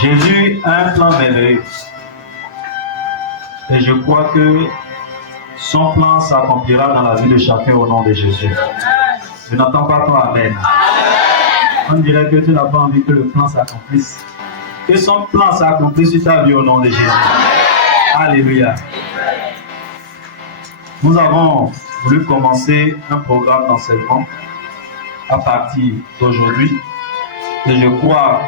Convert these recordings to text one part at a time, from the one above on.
Jésus a un plan merveilleux. Et je crois que son plan s'accomplira dans la vie de chacun au nom de Jésus. Je n'entends pas ton amen. On dirait que tu n'as pas envie que le plan s'accomplisse. Que son plan s'accomplisse sur ta vie au nom de Jésus. Alléluia. Nous avons voulu commencer un programme d'enseignement à partir d'aujourd'hui. Et je crois,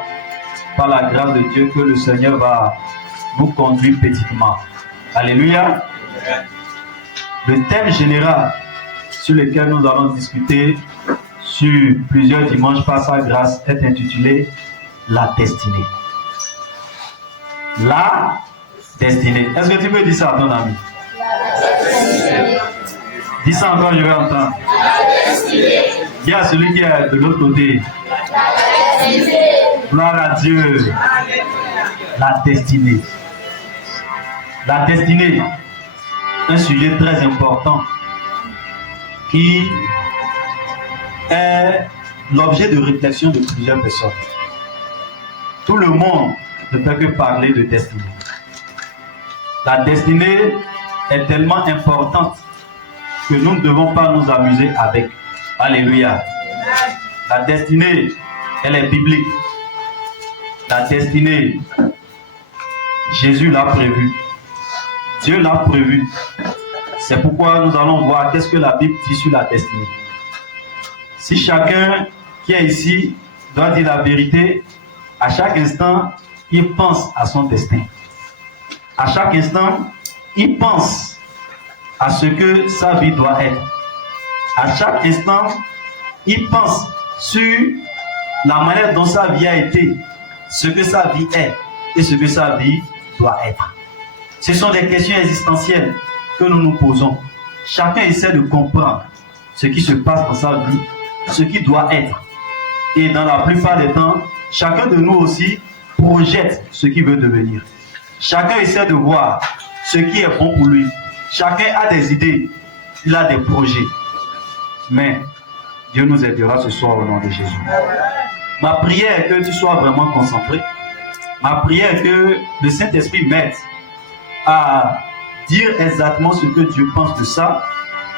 par la grâce de Dieu, que le Seigneur va nous conduire petitement. Alléluia. Le thème général sur lequel nous allons discuter sur plusieurs dimanches par sa grâce est intitulé « La destinée ». La destinée. Est-ce que tu peux dire ça à ton ami? Dis ça encore, je vais entendre. Dis à celui qui est de l'autre côté. Gloire à Dieu. La destinée. La destinée, un sujet très important qui est l'objet de réflexion de plusieurs personnes. Tout le monde ne peut que parler de destinée. La destinée est tellement importante que nous ne devons pas nous amuser avec. Alléluia. La destinée, elle est biblique. La destinée, Jésus l'a prévue. Dieu l'a prévu. C'est pourquoi nous allons voir qu'est-ce que la Bible dit sur la destinée. Si chacun qui est ici doit dire la vérité, à chaque instant, il pense à son destin. À chaque instant, il pense à ce que sa vie doit être. À chaque instant, il pense sur la manière dont sa vie a été, ce que sa vie est et ce que sa vie doit être. Ce sont des questions existentielles que nous nous posons. Chacun essaie de comprendre ce qui se passe dans sa vie, ce qui doit être. Et dans la plupart des temps, chacun de nous aussi projette ce qu'il veut devenir. Chacun essaie de voir ce qui est bon pour lui. Chacun a des idées, il a des projets. Mais Dieu nous aidera ce soir au nom de Jésus. Ma prière est que tu sois vraiment concentré. Ma prière est que le Saint-Esprit m'aide à dire exactement ce que Dieu pense de ça,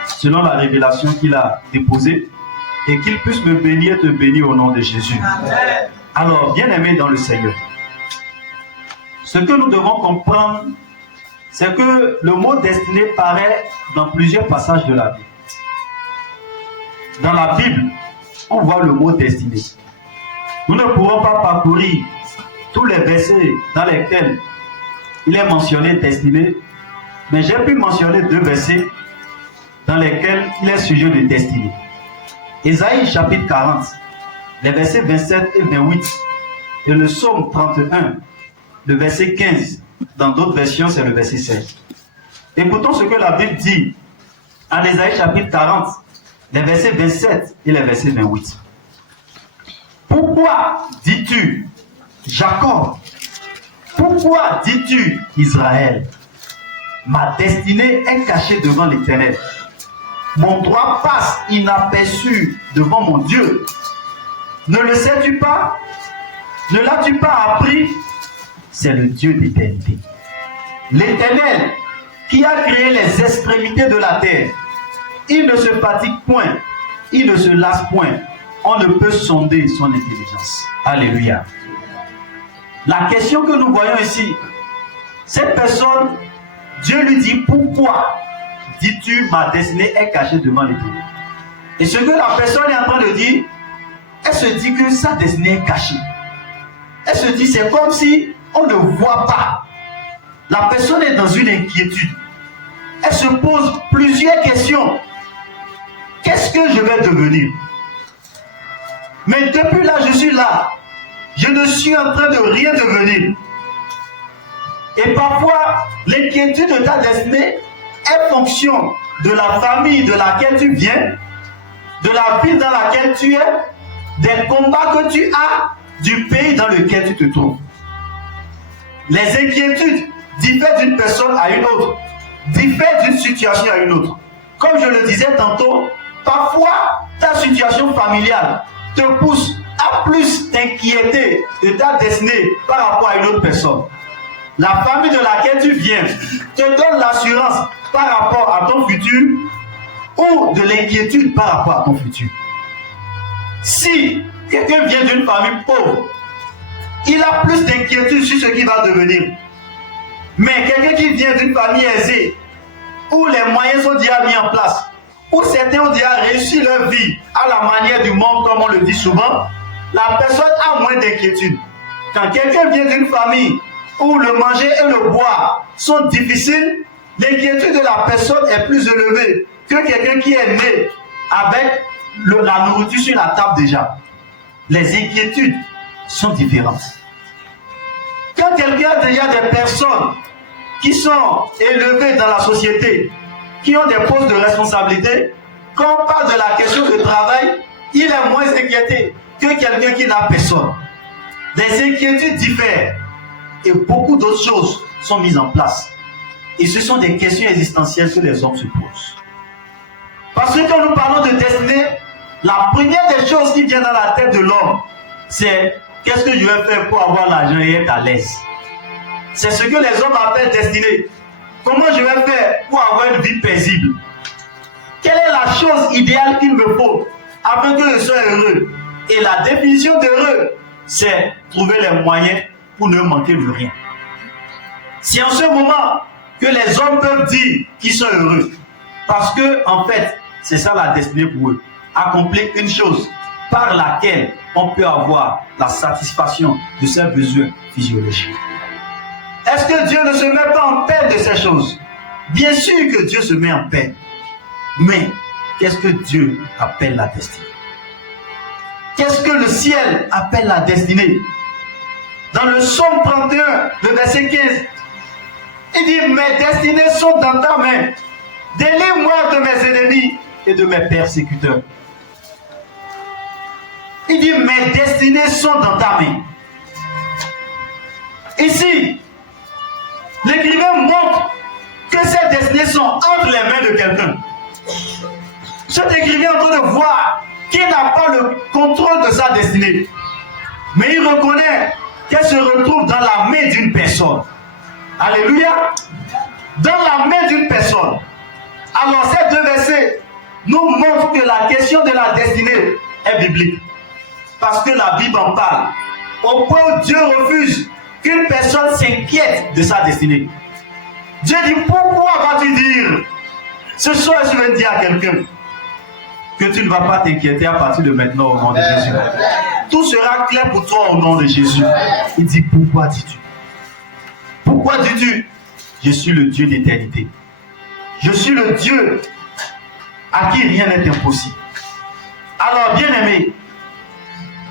selon la révélation qu'il a déposée, et qu'il puisse me bénir et te bénir au nom de Jésus. Amen. Alors, bien-aimés dans le Seigneur, ce que nous devons comprendre, c'est que le mot destinée paraît dans plusieurs passages de la Bible. Dans la Bible, on voit le mot destinée. Nous ne pourrons pas parcourir tous les versets dans lesquels il est mentionné destinée, mais j'ai pu mentionner 2 versets dans lesquels il est sujet de destinée. Ésaïe chapitre 40, les versets 27 et 28, et le psaume 31, le verset 15. Dans d'autres versions, c'est le verset 16. Écoutons ce que la Bible dit en Ésaïe chapitre 40, les versets 27 et les versets 28. Pourquoi dis-tu Jacob? Pourquoi dis-tu Israël? Ma destinée est cachée devant l'Éternel. Mon droit passe inaperçu devant mon Dieu. Ne le sais-tu pas? Ne l'as-tu pas appris? C'est le Dieu d'éternité. L'Éternel qui a créé les extrémités de la terre. Il ne se fatigue point, il ne se lasse point. On ne peut sonder son intelligence. Alléluia. La question que nous voyons ici, cette personne, Dieu lui dit, pourquoi dis-tu ma destinée est cachée devant l'Éternel? Et ce que la personne est en train de dire, elle se dit que sa destinée est cachée. Elle se dit, c'est comme si on ne voit pas. La personne est dans une inquiétude. Elle se pose plusieurs questions. Qu'est-ce que je vais devenir? Mais depuis là, je suis là. Je ne suis en train de rien devenir. Et parfois, l'inquiétude de ta destinée est fonction de la famille de laquelle tu viens, de la ville dans laquelle tu es, des combats que tu as, du pays dans lequel tu te trouves. Les inquiétudes diffèrent d'une personne à une autre, diffèrent d'une situation à une autre. Comme je le disais tantôt, parfois ta situation familiale te pousse a plus t'inquiéter de ta destinée par rapport à une autre personne, la famille de laquelle tu viens te donne l'assurance par rapport à ton futur ou de l'inquiétude par rapport à ton futur. Si quelqu'un vient d'une famille pauvre, il a plus d'inquiétude sur ce qu'il va devenir. Mais quelqu'un qui vient d'une famille aisée, où les moyens sont déjà mis en place, où certains ont déjà réussi leur vie à la manière du monde, comme on le dit souvent, la personne a moins d'inquiétude. Quand quelqu'un vient d'une famille où le manger et le boire sont difficiles, l'inquiétude de la personne est plus élevée que quelqu'un qui est né avec la nourriture sur la table déjà. Les inquiétudes sont différentes. Quand quelqu'un a déjà des personnes qui sont élevées dans la société, qui ont des postes de responsabilité, quand on parle de la question de travail, il est moins inquiété que quelqu'un qui n'a personne. Les inquiétudes diffèrent et beaucoup d'autres choses sont mises en place. Et ce sont des questions existentielles que les hommes se posent. Parce que quand nous parlons de destinée, la première des choses qui vient dans la tête de l'homme, c'est qu'est-ce que je vais faire pour avoir l'argent et être à l'aise. C'est ce que les hommes appellent destinée. Comment je vais faire pour avoir une vie paisible? Quelle est la chose idéale qu'il me faut afin que je sois heureux? Et la définition d'heureux, c'est trouver les moyens pour ne manquer de rien. C'est en ce moment que les hommes peuvent dire qu'ils sont heureux. Parce que, en fait, c'est ça la destinée pour eux. Accomplir une chose par laquelle on peut avoir la satisfaction de ses besoins physiologiques. Est-ce que Dieu ne se met pas en peine de ces choses? Bien sûr que Dieu se met en peine. Mais qu'est-ce que Dieu appelle la destinée? Qu'est-ce que le ciel appelle la destinée? Dans le psaume 31, le verset 15, il dit: mes destinées sont dans ta main. Délivre-moi de mes ennemis et de mes persécuteurs. Il dit: mes destinées sont dans ta main. Ici, l'écrivain montre que ces destinées sont entre les mains de quelqu'un. Cet écrivain est en train de voir qu'il n'a pas le contrôle de sa destinée. Mais il reconnaît qu'elle se retrouve dans la main d'une personne. Alléluia. Dans la main d'une personne. Alors ces deux versets nous montrent que la question de la destinée est biblique. Parce que la Bible en parle. Au point où Dieu refuse qu'une personne s'inquiète de sa destinée. Dieu dit: pourquoi vas-tu dire ce soir? Je vais dire à quelqu'un que tu ne vas pas t'inquiéter à partir de maintenant au nom de Jésus. Tout sera clair pour toi au nom de Jésus. Il dit: pourquoi dis-tu? Pourquoi dis-tu? Je suis le Dieu d'éternité. Je suis le Dieu à qui rien n'est impossible. Alors, bien aimé,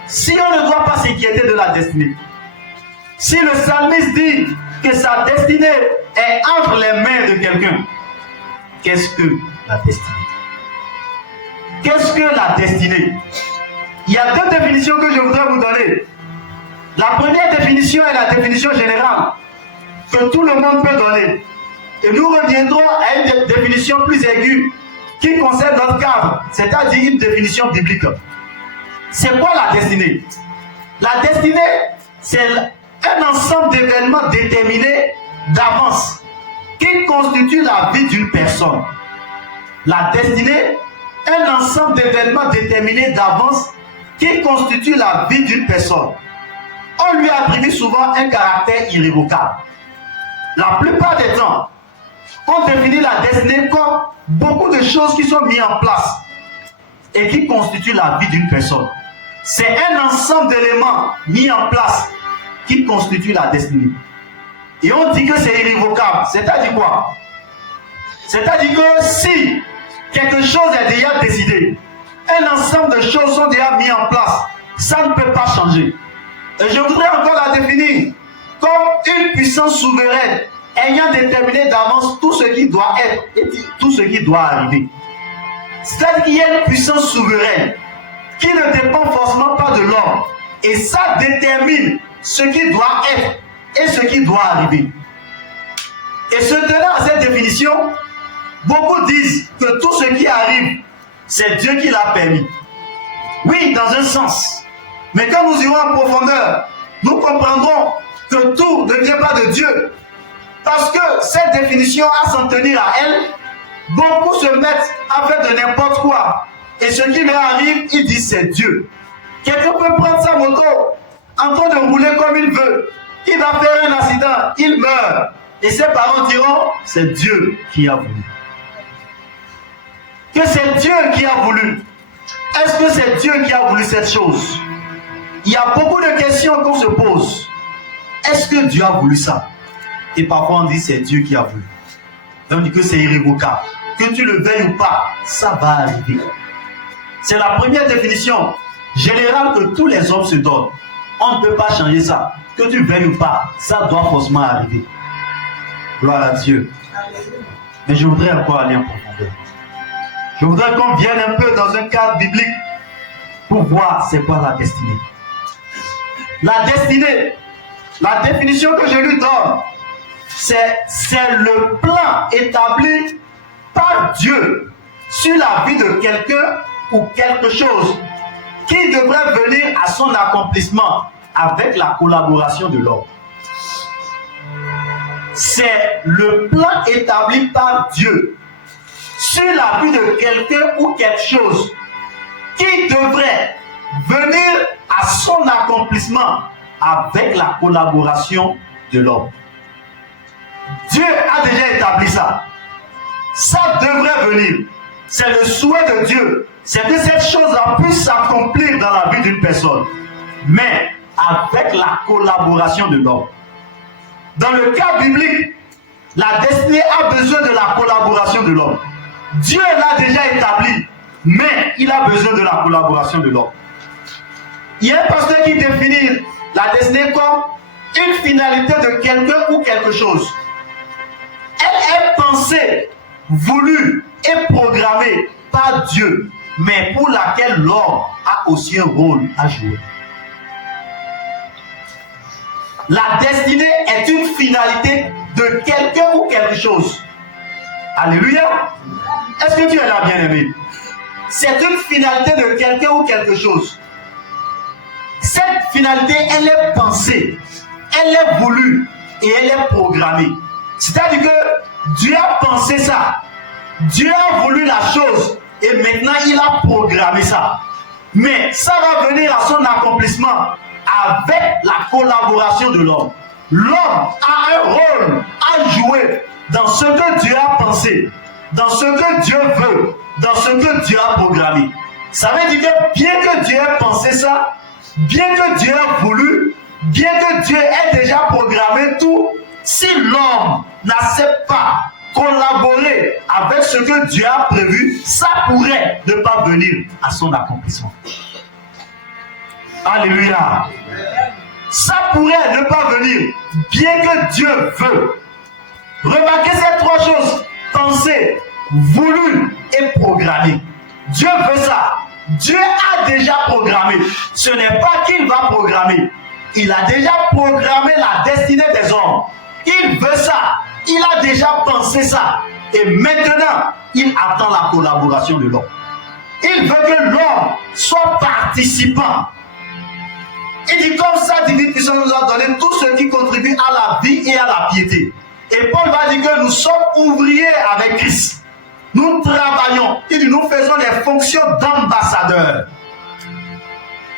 si on ne doit pas s'inquiéter de la destinée, si le psalmiste dit que sa destinée est entre les mains de quelqu'un, qu'est-ce que la destinée? Qu'est-ce que la destinée? Il y a deux définitions que je voudrais vous donner. La première définition est la définition générale que tout le monde peut donner. Et nous reviendrons à une définition plus aiguë qui concerne notre cadre, c'est-à-dire une définition biblique. C'est quoi la destinée? La destinée, c'est un ensemble d'événements déterminés d'avance qui constituent la vie d'une personne. La destinée, un ensemble d'événements déterminés d'avance qui constituent la vie d'une personne. On lui attribue souvent un caractère irrévocable. La plupart des temps, on définit la destinée comme beaucoup de choses qui sont mises en place et qui constituent la vie d'une personne. C'est un ensemble d'éléments mis en place qui constituent la destinée. Et on dit que c'est irrévocable. C'est-à-dire quoi? C'est-à-dire que si quelque chose est déjà décidé, un ensemble de choses sont déjà mises en place, ça ne peut pas changer. Et je voudrais encore la définir comme une puissance souveraine ayant déterminé d'avance tout ce qui doit être et tout ce qui doit arriver. C'est-à-dire qu'il y a une puissance souveraine qui ne dépend forcément pas de l'homme. Et ça détermine ce qui doit être et ce qui doit arriver. Et se tenant à cette définition, beaucoup disent que tout ce qui arrive, c'est Dieu qui l'a permis. Oui, dans un sens. Mais quand nous irons en profondeur, nous comprendrons que tout ne vient pas de Dieu. Parce que cette définition, à s'en tenir à elle, beaucoup se mettent à faire de n'importe quoi. Et ce qui leur arrive, ils disent c'est Dieu. Quelqu'un peut prendre sa moto en train de rouler comme il veut. Il va faire un accident, il meurt. Et ses parents diront, c'est Dieu qui a voulu. Que c'est Dieu qui a voulu. Est-ce que c'est Dieu qui a voulu cette chose? Il y a beaucoup de questions qu'on se pose. Est-ce que Dieu a voulu ça? Et parfois on dit c'est Dieu qui a voulu. Et on dit que c'est irrévocable. Que tu le veuilles ou pas, ça va arriver. C'est la première définition générale que tous les hommes se donnent. On ne peut pas changer ça. Que tu veuilles ou pas, ça doit forcément arriver. Gloire à Dieu. Mais je voudrais encore aller en profondeur. Je voudrais qu'on vienne un peu dans un cadre biblique pour voir c'est quoi la destinée. La destinée, la définition que je lui donne, c'est le plan établi par Dieu sur la vie de quelqu'un ou quelque chose qui devrait venir à son accomplissement avec la collaboration de l'homme. C'est le plan établi par Dieu sur la vie de quelqu'un ou quelque chose qui devrait venir à son accomplissement avec la collaboration de l'homme. Dieu a déjà établi ça. Ça devrait venir. C'est le souhait de Dieu. C'est que cette chose-là puisse s'accomplir dans la vie d'une personne. Mais avec la collaboration de l'homme. Dans le cas biblique, la destinée a besoin de la collaboration de l'homme. Dieu l'a déjà établi, mais il a besoin de la collaboration de l'homme. Il y a un pasteur qui définit la destinée comme une finalité de quelqu'un ou quelque chose. Elle est pensée, voulue et programmée par Dieu, mais pour laquelle l'homme a aussi un rôle à jouer. La destinée est une finalité de quelqu'un ou quelque chose. Alléluia. Est-ce que tu es là, bien-aimé? C'est une finalité de quelqu'un ou quelque chose. Cette finalité, elle est pensée, elle est voulue et elle est programmée. C'est-à-dire que Dieu a pensé ça. Dieu a voulu la chose et maintenant il a programmé ça. Mais ça va venir à son accomplissement avec la collaboration de l'homme. L'homme a un rôle à jouer dans ce que Dieu a pensé, dans ce que Dieu veut, dans ce que Dieu a programmé. Ça veut dire que bien que Dieu ait pensé ça, bien que Dieu ait voulu, bien que Dieu ait déjà programmé tout, si l'homme n'accepte pas collaborer avec ce que Dieu a prévu, ça pourrait ne pas venir à son accomplissement. Alléluia. Ça pourrait ne pas venir, bien que Dieu veut. Remarquez ces trois choses: penser, voulu et programmé. Dieu veut ça. Dieu a déjà programmé. Ce n'est pas qu'il va programmer. Il a déjà programmé la destinée des hommes. Il veut ça. Il a déjà pensé ça. Et maintenant, il attend la collaboration de l'homme. Il veut que l'homme soit participant. Il dit comme ça, Divine Puissance nous a donné tout ce qui contribue à la vie et à la piété. Et Paul va dire que nous sommes ouvriers avec Christ. Nous travaillons. Il dit nous faisons les fonctions d'ambassadeurs.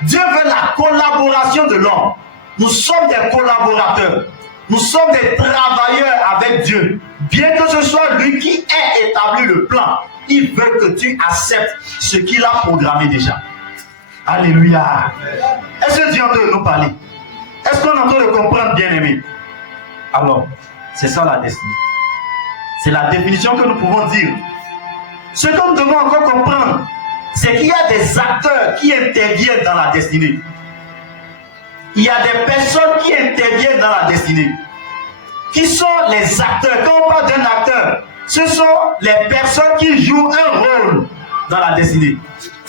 Dieu veut la collaboration de l'homme. Nous sommes des collaborateurs. Nous sommes des travailleurs avec Dieu. Bien que ce soit lui qui ait établi le plan, il veut que tu acceptes ce qu'il a programmé déjà. Alléluia. Est-ce que Dieu est en train de nous parler? Est-ce qu'on est en train de comprendre, bien-aimé? Alors, c'est ça la destinée. C'est la définition que nous pouvons dire. Ce que nous devons encore comprendre, c'est qu'il y a des acteurs qui interviennent dans la destinée. Il y a des personnes qui interviennent dans la destinée. Qui sont les acteurs? Quand on parle d'un acteur, ce sont les personnes qui jouent un rôle dans la destinée.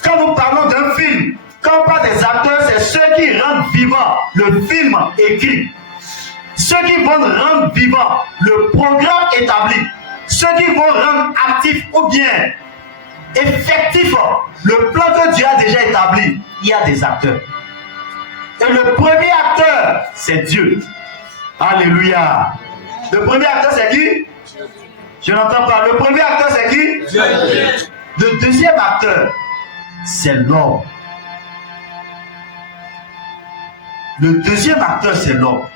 Quand nous parlons d'un film, quand on parle des acteurs, c'est ceux qui rendent vivant le film écrit. Ceux qui vont rendre vivant le programme établi. Ceux qui vont rendre actif ou bien effectif le plan que Dieu a déjà établi. Il y a des acteurs. Et le premier acteur, c'est Dieu. Alléluia. Le premier acteur, c'est qui? Je n'entends pas. Le premier acteur, c'est qui? Dieu. Le deuxième acteur, c'est l'homme. Le deuxième acteur, c'est l'homme.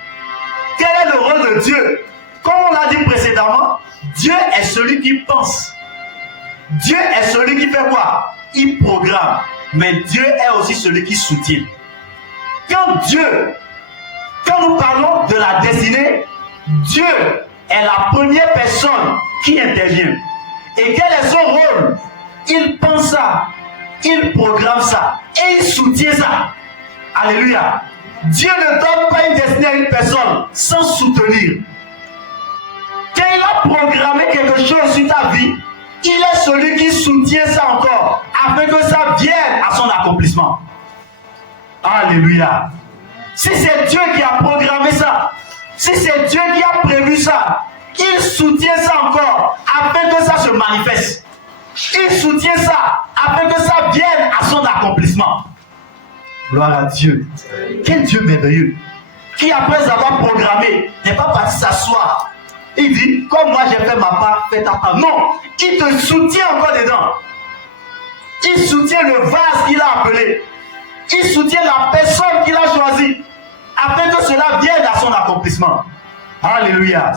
Quel est le rôle de Dieu? Comme on l'a dit précédemment, Dieu est celui qui pense. Dieu est celui qui fait quoi? Il programme. Mais Dieu est aussi celui qui soutient. Quand nous parlons de la destinée, Dieu est la première personne qui intervient. Et quel est son rôle? Il pense ça, il programme ça et il soutient ça. Alléluia. Dieu ne donne pas une destinée à une personne sans soutenir. Quand il a programmé quelque chose sur ta vie, il est celui qui soutient ça encore afin que ça vienne à son accomplissement. Alléluia. Si c'est Dieu qui a programmé ça, si c'est Dieu qui a prévu ça, il soutient ça encore afin que ça se manifeste. Il soutient ça afin que ça vienne à son accomplissement. Gloire à Dieu. Quel Dieu merveilleux. Qui après avoir programmé n'est pas parti s'asseoir. Il dit, comme moi j'ai fait ma part, fais ta part. Non, il te soutient encore dedans. Il soutient le vase qu'il a appelé. Il soutient la personne qu'il a choisie. Afin que cela vienne à son accomplissement. Alléluia.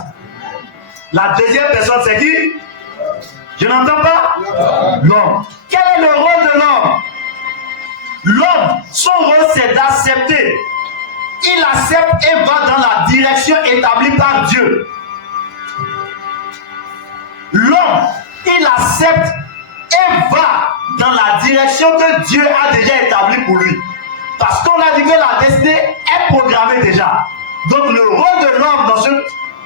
La deuxième personne, c'est qui? Je n'entends pas? L'homme. Quel est le rôle de l'homme? L'homme, son rôle, c'est d'accepter. Il accepte et va dans la direction établie par Dieu. L'homme, il accepte et va dans la direction que Dieu a déjà établie pour lui. Parce qu'on a dit que la destinée est programmée déjà. Donc le rôle de l'homme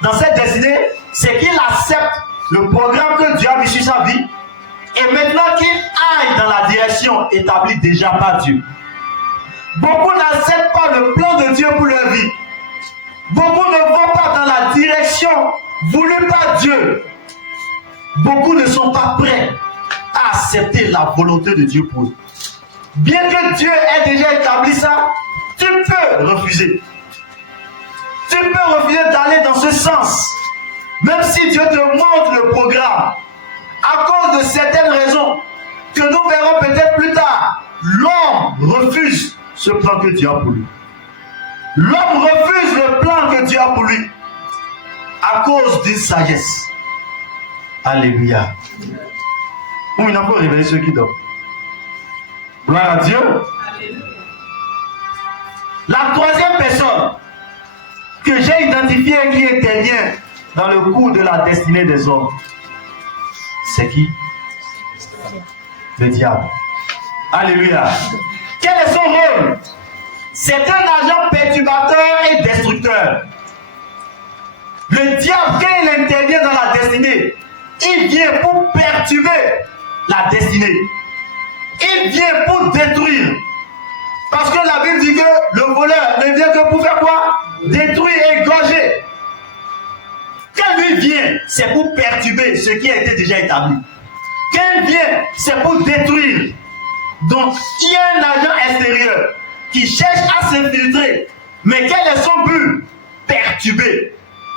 dans cette destinée, c'est qu'il accepte le programme que Dieu a mis sur sa vie. Et maintenant qu'il aille dans la direction établie déjà par Dieu. Beaucoup n'acceptent pas le plan de Dieu pour leur vie. Beaucoup ne vont pas dans la direction voulue par Dieu. Beaucoup ne sont pas prêts à accepter la volonté de Dieu pour eux. Bien que Dieu ait déjà établi ça, tu peux refuser. Tu peux refuser d'aller dans ce sens. Même si Dieu te montre le programme, à cause de certaines raisons que nous verrons peut-être plus tard, l'homme refuse ce plan que Dieu a pour lui. L'homme refuse le plan que Dieu a pour lui à cause d'une sagesse. Alléluia. Ou il n'a pas réveillé ceux qui dorment. Gloire à Dieu. La troisième personne que j'ai identifiée et qui intervient dans le cours de la destinée des hommes, c'est qui? Le diable. Alléluia. Quel est son rôle? C'est un agent perturbateur et destructeur. Le diable, quand il intervient dans la destinée, il vient pour perturber la destinée. Il vient pour détruire. Parce que la Bible dit que le voleur ne vient que pour faire quoi? Détruire et égorger. Quand lui vient, c'est pour perturber ce qui a été déjà établi. Quand il vient, c'est pour détruire. Donc, il y a un agent extérieur qui cherche à s'infiltrer. Mais quel est son but? Perturber.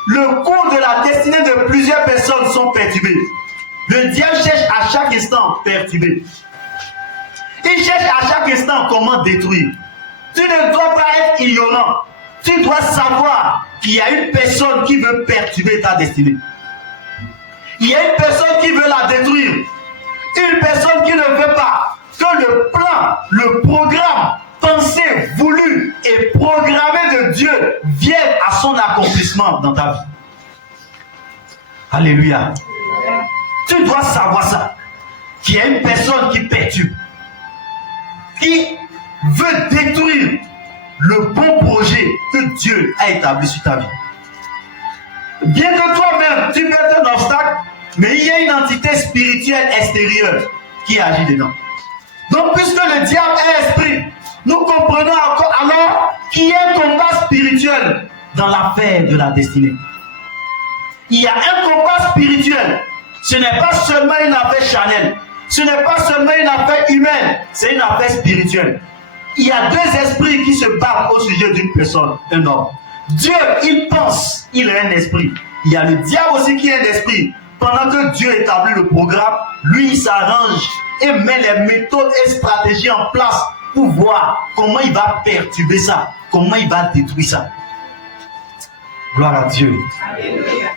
Le cours de la destinée de plusieurs personnes sont perturbés. Le diable cherche à chaque instant perturber. Il cherche à chaque instant comment détruire. Tu ne dois pas être ignorant. Tu dois savoir qu'il y a une personne qui veut perturber ta destinée. Il y a une personne qui veut la détruire. Une personne qui ne veut pas que le plan, le programme pensé, voulu et programmé de Dieu vienne à son accomplissement dans ta vie. Alléluia. Tu dois savoir ça. Qu'il y a une personne qui perturbe, qui veut détruire le bon projet que Dieu a établi sur ta vie. Bien que toi-même, tu peux être un obstacle, mais il y a une entité spirituelle extérieure qui agit dedans. Donc, puisque le diable est esprit, nous comprenons alors qu'il y a un combat spirituel dans l'affaire de la destinée. Il y a un combat spirituel. Ce n'est pas seulement une affaire charnelle. Ce n'est pas seulement une affaire humaine. C'est une affaire spirituelle. il y a deux esprits qui se battent au sujet d'une personne, un homme. Dieu, il pense, il est un esprit. Il y a le diable aussi qui est un esprit. Pendant que Dieu établit le programme, lui, il s'arrange et met les méthodes et stratégies en place pour voir comment il va perturber ça, comment il va détruire ça. Gloire à Dieu. Alléluia.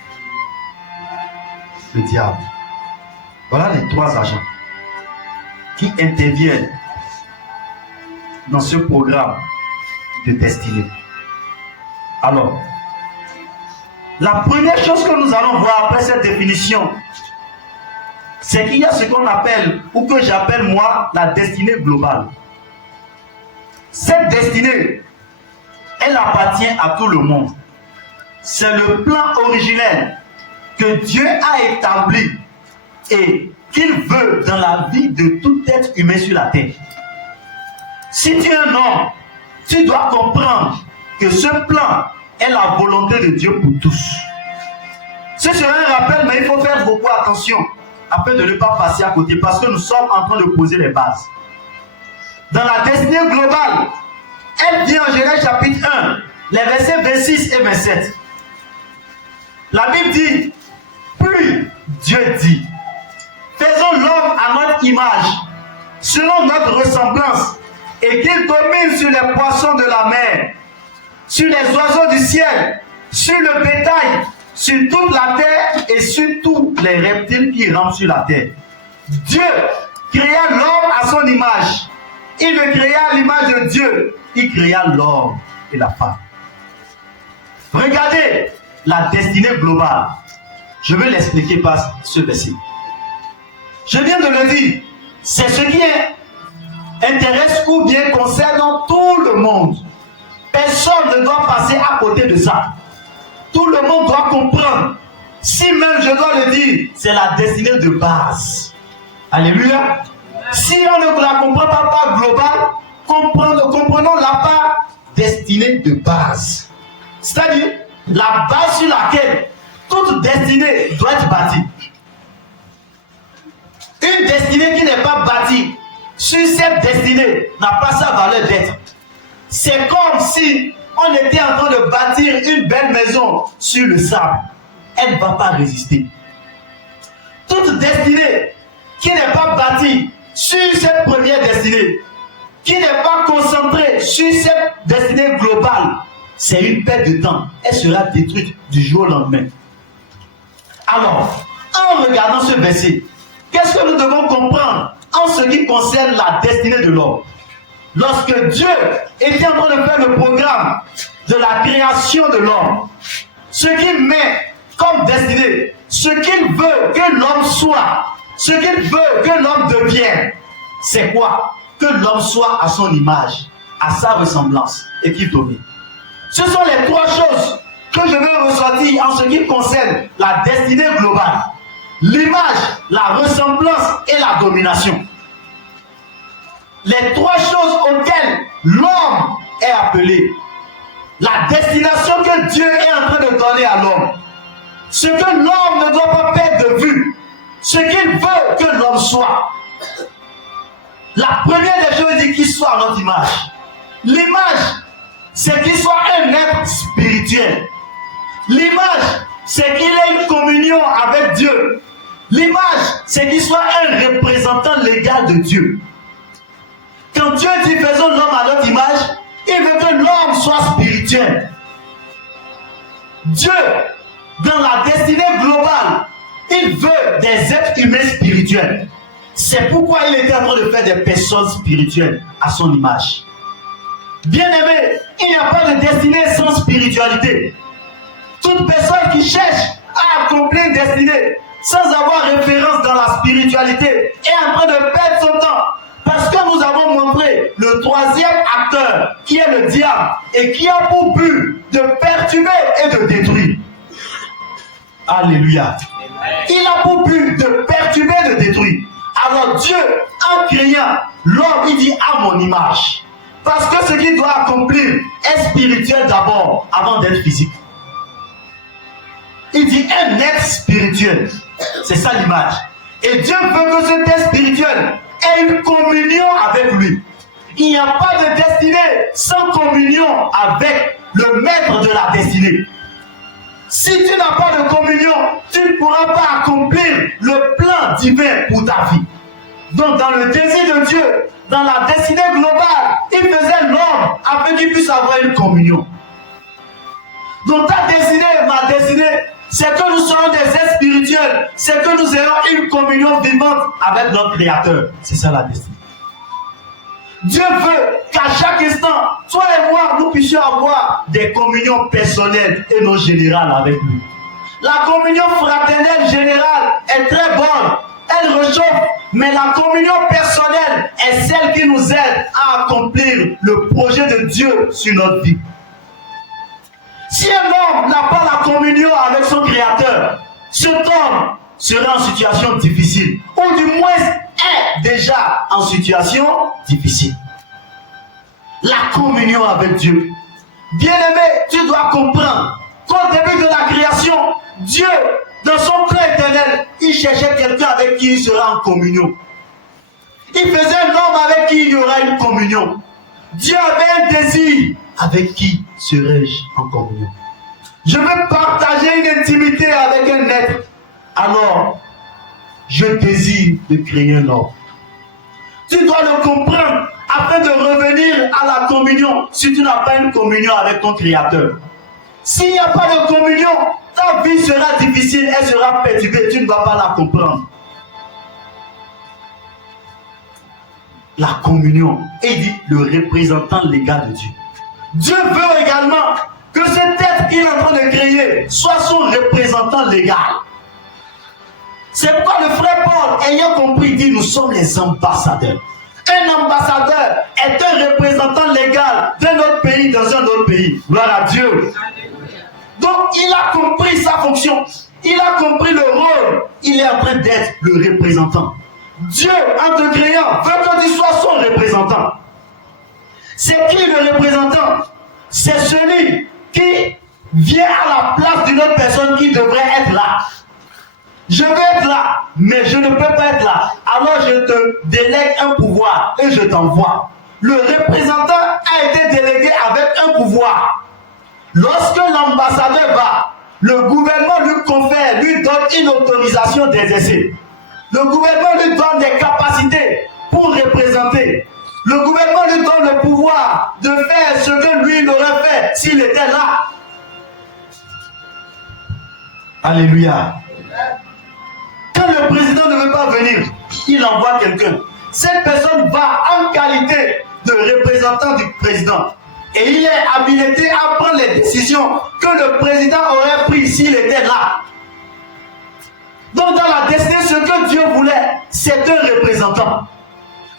Le diable. Voilà les trois agents qui interviennent dans ce programme de destinée. Alors, la première chose que nous allons voir après cette définition, c'est qu'il y a ce qu'on appelle, ou que j'appelle moi, la destinée globale. Cette destinée, elle appartient à tout le monde. C'est le plan originel que Dieu a établi et qu'il veut dans la vie de tout être humain sur la terre. Si tu es un homme, tu dois comprendre que ce plan est la volonté de Dieu pour tous. Ce sera un rappel, mais il faut faire beaucoup attention afin de ne pas passer à côté parce que nous sommes en train de poser les bases. Dans la destinée globale, elle dit en Genèse chapitre 1, les versets 26 et 27. La Bible dit, puis Dieu dit, faisons l'homme à notre image, selon notre ressemblance, et qu'il domine sur les poissons de la mer, sur les oiseaux du ciel, sur le bétail, sur toute la terre et sur tous les reptiles qui rampent sur la terre. Dieu créa l'homme à son image. Il le créa à l'image de Dieu. Il créa l'homme et la femme. Regardez la destinée globale. Je vais l'expliquer par ce verset. Je viens de le dire. C'est ce qui intéresse ou bien concerne tout le monde. Personne ne doit passer à côté de ça. Tout le monde doit comprendre. Si même je dois le dire, c'est la destinée de base. Alléluia. Si on ne la comprend pas par global, comprenons la part destinée de base. C'est-à-dire la base sur laquelle toute destinée doit être bâtie. Une destinée qui n'est pas bâtie sur cette destinée n'a pas sa valeur d'être. C'est comme si on était en train de bâtir une belle maison sur le sable. Elle ne va pas résister. Toute destinée qui n'est pas bâtie sur cette première destinée, qui n'est pas concentrée sur cette destinée globale, c'est une perte de temps. Elle sera détruite du jour au lendemain. Alors, en regardant ce verset, qu'est-ce que nous devons comprendre en ce qui concerne la destinée de l'homme? Lorsque Dieu était en train de faire le programme de la création de l'homme, ce qu'il met comme destinée, ce qu'il veut que l'homme soit, ce qu'il veut que l'homme devienne, c'est quoi? Que l'homme soit à son image, à sa ressemblance et qu'il domine. Ce sont les trois choses que je veux ressortir en ce qui concerne la destinée globale. L'image, la ressemblance et la domination. Les trois choses auxquelles l'homme est appelé. La destination que Dieu est en train de donner à l'homme. Ce que l'homme ne doit pas perdre de vue. Ce qu'il veut que l'homme soit. La première des choses, il dit qu'il soit à notre image. L'image, c'est qu'il soit un être spirituel. L'image, c'est qu'il ait une communion avec Dieu. L'image, c'est qu'il soit un représentant légal de Dieu. Quand Dieu dit faisons l'homme à notre image, il veut que l'homme soit spirituel. Dieu, dans la destinée globale, il veut des êtres humains spirituels. C'est pourquoi il était en train de faire des personnes spirituelles à son image. Bien-aimé, il n'y a pas de destinée sans spiritualité. Toute personne qui cherche à accomplir une destinée sans avoir référence dans la spiritualité est en train de perdre son temps. Parce que nous avons montré le troisième acteur qui est le diable et qui a pour but de perturber et de détruire. Alléluia. Il a pour but de perturber et de détruire. Alors Dieu, en créant l'homme, il dit à mon image. Parce que ce qu'il doit accomplir est spirituel d'abord, avant d'être physique. Il dit un être spirituel. C'est ça l'image. Et Dieu veut que cet être spirituel ait une communion avec lui. Il n'y a pas de destinée sans communion avec le maître de la destinée. Si tu n'as pas de communion, tu ne pourras pas accomplir le plan divin pour ta vie. Donc dans le désir de Dieu, dans la destinée globale, il faisait l'homme afin qu'il puisse avoir une communion. Donc ta destinée, ma destinée, c'est que nous soyons des êtres spirituels, c'est que nous ayons une communion vivante avec notre Créateur. C'est ça la destinée. Dieu veut qu'à chaque instant, toi et moi, nous puissions avoir des communions personnelles et non générales avec lui. La communion fraternelle générale est très bonne, elle réchauffe, mais la communion personnelle est celle qui nous aide à accomplir le projet de Dieu sur notre vie. Si un homme n'a pas la communion avec son Créateur, cet homme sera en situation difficile, ou du moins est déjà en situation difficile. La communion avec Dieu. Bien-aimé, tu dois comprendre qu'au début de la création, Dieu, dans son plan éternel, il cherchait quelqu'un avec qui il sera en communion. Il faisait un homme avec qui il y aura une communion. Dieu avait un désir. Avec qui serai-je en communion? Je veux partager une intimité avec un être. Alors, je désire de créer un homme. Tu dois le comprendre afin de revenir à la communion si tu n'as pas une communion avec ton Créateur. S'il n'y a pas de communion, ta vie sera difficile, elle sera perturbée, tu ne vas pas la comprendre. La communion est dit le représentant légal de Dieu. Dieu veut également que cet être qu'il est en train de créer soit son représentant légal. C'est pourquoi le frère Paul, ayant compris, dit nous sommes les ambassadeurs. Un ambassadeur est un représentant légal d'un autre pays dans un autre pays. Gloire à Dieu. Donc il a compris sa fonction. Il a compris le rôle. Il est en train d'être le représentant. Dieu, en te créant, veut que tu sois son représentant. C'est qui le représentant? C'est celui qui vient à la place d'une autre personne qui devrait être là. Je veux être là, mais je ne peux pas être là. Alors je te délègue un pouvoir et je t'envoie. Le représentant a été délégué avec un pouvoir. Lorsque l'ambassadeur va, le gouvernement lui confère, lui donne une autorisation d'exercer. Le gouvernement lui donne des capacités pour représenter. Le gouvernement lui donne le pouvoir de faire ce que lui il aurait fait s'il était là. Alléluia. Quand le président ne veut pas venir, il envoie quelqu'un. Cette personne va en qualité de représentant du président. Et il est habilité à prendre les décisions que le président aurait prises s'il était là. Donc dans la destinée, ce que Dieu voulait, c'est un représentant.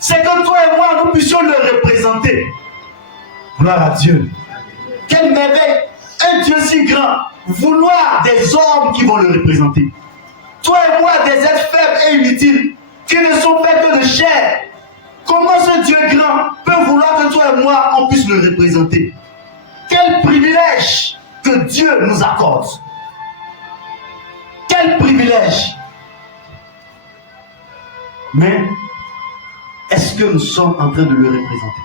C'est que toi et moi, nous puissions le représenter. Gloire à Dieu. Quelle merveille. Un Dieu si grand. Vouloir des hommes qui vont le représenter. Toi et moi, des êtres faibles et inutiles, qui ne sont faits que de chair. Comment ce Dieu grand peut vouloir que toi et moi, on puisse le représenter? Quel privilège que Dieu nous accorde. Quel privilège. Mais, est-ce que nous sommes en train de le représenter?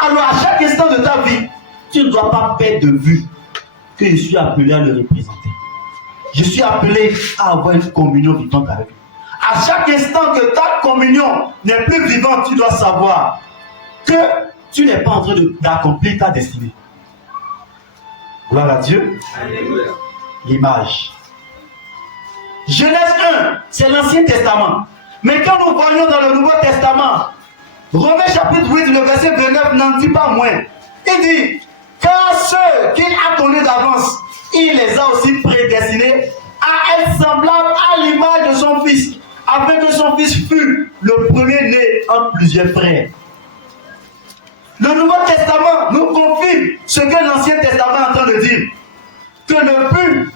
Alors, à chaque instant de ta vie, tu ne dois pas perdre de vue que je suis appelé à le représenter. Je suis appelé à avoir une communion vivante avec lui. À chaque instant que ta communion n'est plus vivante, tu dois savoir que tu n'es pas en train d'accomplir ta destinée. Gloire à Dieu. Alléluia. L'image. Genèse 1, c'est l'Ancien Testament. Mais quand nous voyons dans le Nouveau Testament, Romains chapitre 8, le verset 29 n'en dit pas moins. Il dit, car ceux qu'il a connus d'avance, il les a aussi prédestinés à être semblables à l'image de son fils, afin que son fils fût le premier-né entre plusieurs frères. Le Nouveau Testament nous confirme ce que l'Ancien Testament est en train de dire. Que le but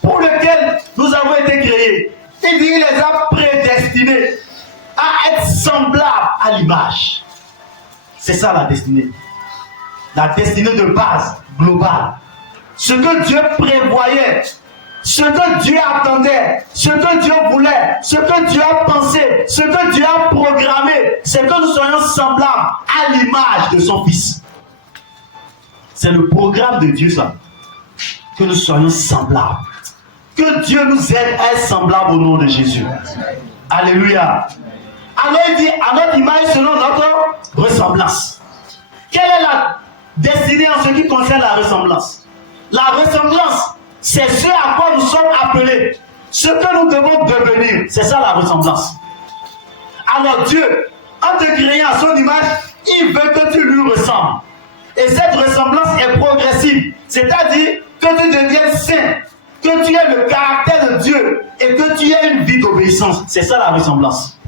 pour lequel nous avons été créés, il dit qu'il les a prédestinés à être semblables à l'image. C'est ça la destinée. La destinée de base, globale. Ce que Dieu prévoyait, ce que Dieu attendait, ce que Dieu voulait, ce que Dieu a pensé, ce que Dieu a programmé, c'est que nous soyons semblables à l'image de son Fils. C'est le programme de Dieu, ça. Que nous soyons semblables. Que Dieu nous aide à être semblables au nom de Jésus. Alléluia. Alors il dit, à notre image selon notre ressemblance. Quelle est la destinée en ce qui concerne la ressemblance? La ressemblance, c'est ce à quoi nous sommes appelés. Ce que nous devons devenir, c'est ça la ressemblance. Alors Dieu, en te créant à son image, il veut que tu lui ressembles. Et cette ressemblance est progressive. C'est-à-dire que tu deviennes saint, que tu aies le caractère de Dieu et que tu aies une vie d'obéissance. C'est ça la ressemblance.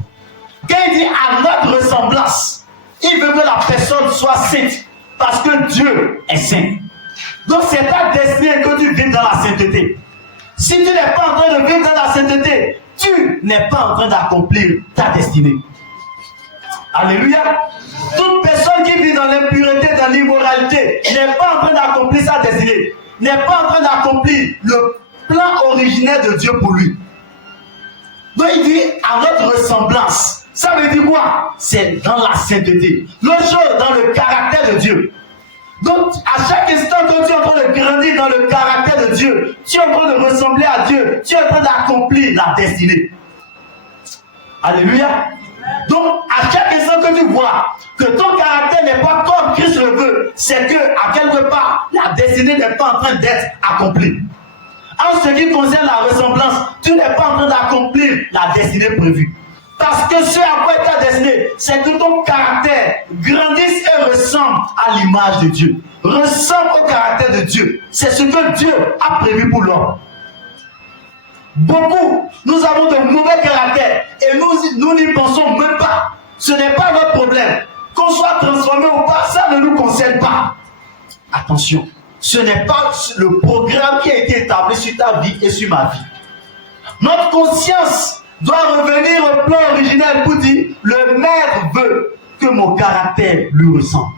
Quand il dit à notre ressemblance, il veut que la personne soit sainte parce que Dieu est saint. Donc c'est ta destinée que tu vives dans la sainteté. Si tu n'es pas en train de vivre dans la sainteté, tu n'es pas en train d'accomplir ta destinée. Alléluia. Toute personne qui vit dans l'impureté, dans l'immoralité, n'est pas en train d'accomplir sa destinée, n'est pas en train d'accomplir le plan originel de Dieu pour lui. Donc il dit à notre ressemblance. Ça veut dire quoi? C'est dans la sainteté. L'autre chose, dans le caractère de Dieu. Donc, à chaque instant que tu es en train de grandir dans le caractère de Dieu, tu es en train de ressembler à Dieu, tu es en train d'accomplir la destinée. Alléluia. Donc, à chaque instant que tu vois que ton caractère n'est pas comme Christ le veut, c'est que, à quelque part, la destinée n'est pas en train d'être accomplie. En ce qui concerne la ressemblance, tu n'es pas en train d'accomplir la destinée prévue. Parce que ce à quoi est ta destinée, c'est que ton caractère grandisse et ressemble à l'image de Dieu. Ressemble au caractère de Dieu. C'est ce que Dieu a prévu pour l'homme. Beaucoup, nous avons de mauvais caractères et nous n'y pensons même pas. Ce n'est pas notre problème. Qu'on soit transformé ou pas, ça ne nous concerne pas. Attention, ce n'est pas le programme qui a été établi sur ta vie et sur ma vie. Notre conscience doit revenir au plan originel pour dire le Maître veut que mon caractère lui ressemble.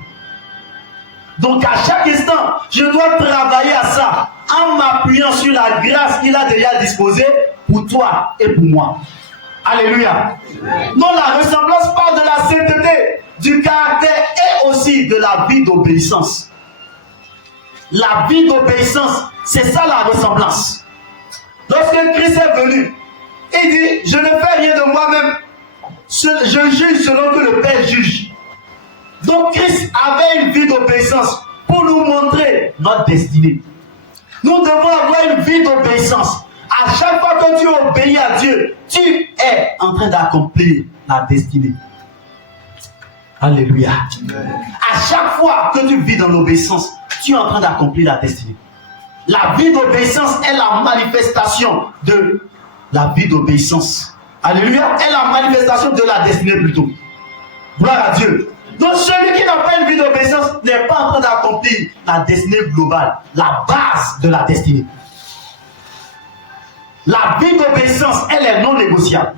Donc à chaque instant, je dois travailler à ça en m'appuyant sur la grâce qu'il a déjà disposée pour toi et pour moi. Alléluia. Non, la ressemblance parle de la sainteté, du caractère et aussi de la vie d'obéissance. La vie d'obéissance, c'est ça la ressemblance. Lorsque Christ est venu, il dit, je ne fais rien de moi-même. Je juge selon que le Père juge. Donc Christ avait une vie d'obéissance pour nous montrer notre destinée. Nous devons avoir une vie d'obéissance. À chaque fois que tu obéis à Dieu, tu es en train d'accomplir la destinée. Alléluia. À chaque fois que tu vis dans l'obéissance, tu es en train d'accomplir la destinée. La vie d'obéissance est la manifestation de la vie d'obéissance. Alléluia. Est la manifestation de la destinée plutôt. Gloire à Dieu. Donc celui qui n'a pas une vie d'obéissance n'est pas en train d'accomplir la destinée globale, la base de la destinée. La vie d'obéissance, elle est non négociable.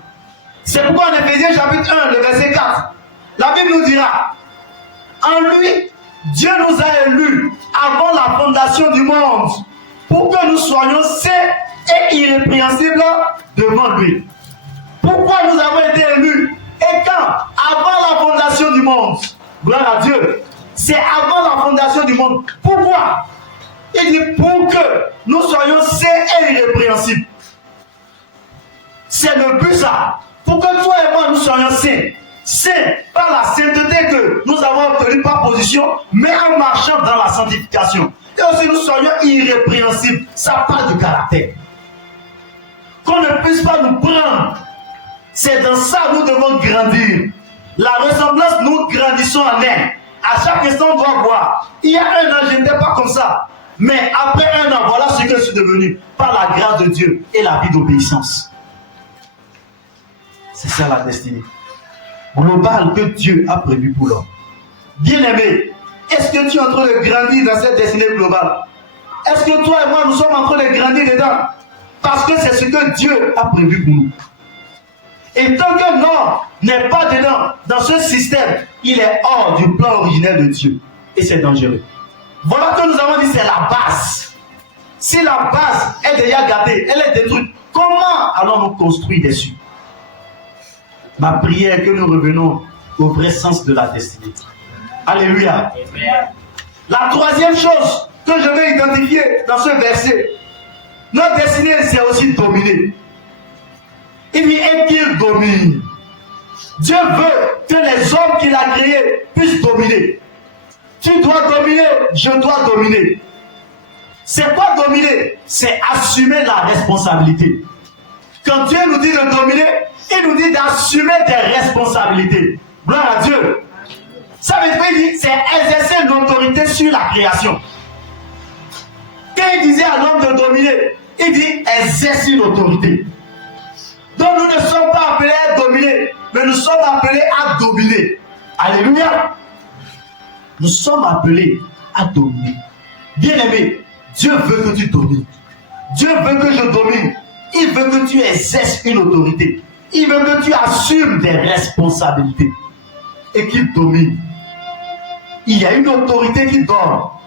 C'est pourquoi en Éphésiens chapitre 1, le verset 4, la Bible nous dira, en lui, Dieu nous a élus avant la fondation du monde pour que nous soyons saints et irrépréhensibles devant lui. Pourquoi nous avons été élus? Et quand? Avant la fondation du monde. Gloire à Dieu. C'est avant la fondation du monde. Pourquoi? Il dit pour que nous soyons saints et irrépréhensibles. C'est le but ça. Pour que toi et moi nous soyons saints. Saints par la sainteté que nous avons obtenue par position, mais en marchant dans la sanctification. Et aussi nous soyons irrépréhensibles. Ça parle du caractère. Qu'on ne puisse pas nous prendre. C'est dans ça que nous devons grandir. La ressemblance, nous grandissons en elle. À chaque instant, on doit voir. Il y a un an, je n'étais pas comme ça. Mais après un an, voilà ce que je suis devenu. Par la grâce de Dieu et la vie d'obéissance. C'est ça la destinée globale que Dieu a prévue pour l'homme. Bien-aimé, est-ce que tu es en train de grandir dans cette destinée globale? Est-ce que toi et moi, nous sommes en train de grandir dedans? Parce que c'est ce que Dieu a prévu pour nous. Et tant que l'homme n'est pas dedans, dans ce système, il est hors du plan originel de Dieu. Et c'est dangereux. Voilà que nous avons dit, c'est la base. si la base est déjà gâtée, elle est détruite, comment allons-nous construire dessus? Ma prière est que nous revenons au vrai sens de la destinée. Alléluia. Amen. La troisième chose que je vais identifier dans ce verset, notre destinée, c'est aussi dominer. Il dit, et qu'il domine. Dieu veut que les hommes qu'il a créés puissent dominer. Tu dois dominer, je dois dominer. C'est quoi dominer? C'est assumer la responsabilité. Quand Dieu nous dit de dominer, il nous dit d'assumer des responsabilités. Gloire à Dieu. Ça veut dire, c'est exercer l'autorité sur la création. Quand il disait à l'homme de dominer, il dit exercer l'autorité. Donc nous ne sommes pas appelés à dominer, mais nous sommes appelés à dominer. Alléluia. Nous sommes appelés à dominer. Bien-aimé, Dieu veut que tu domines. Dieu veut que je domine. Il veut que tu exerces une autorité. Il veut que tu assumes des responsabilités et qu'il domine. Il y a une autorité qui dort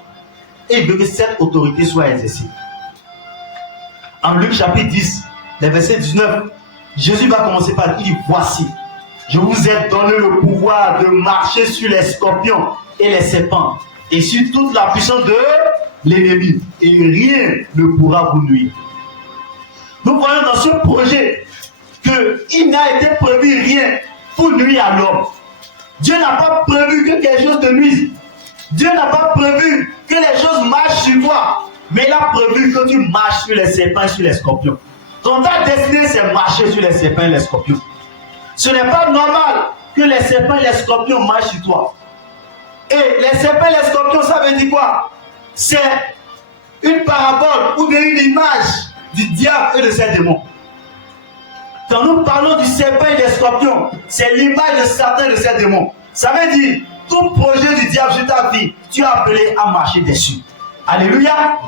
et il veut que cette autorité soit exercée. En Luc chapitre 10, le verset 19, Jésus va commencer par dire, il dit, voici, je vous ai donné le pouvoir de marcher sur les scorpions et les serpents et sur toute la puissance de l'ennemi et rien ne pourra vous nuire. Nous voyons dans ce projet qu'il n'a été prévu rien pour nuire à l'homme. Dieu n'a pas prévu que quelque chose te nuise. Dieu n'a pas prévu que les choses marchent sur toi. Mais il a prévu que tu marches sur les serpents et sur les scorpions. Ton ta destinée, c'est marcher sur les serpents et les scorpions. Ce n'est pas normal que les serpents et les scorpions marchent sur toi. Et les serpents et les scorpions, ça veut dire quoi? C'est une parabole ou bien une image du diable et de ses démons. Quand nous parlons du serpent et des scorpions, c'est l'image de Satan et de ses démons. Ça veut dire, tout projet du diable sur ta vie, tu es appelé à marcher dessus. Alléluia.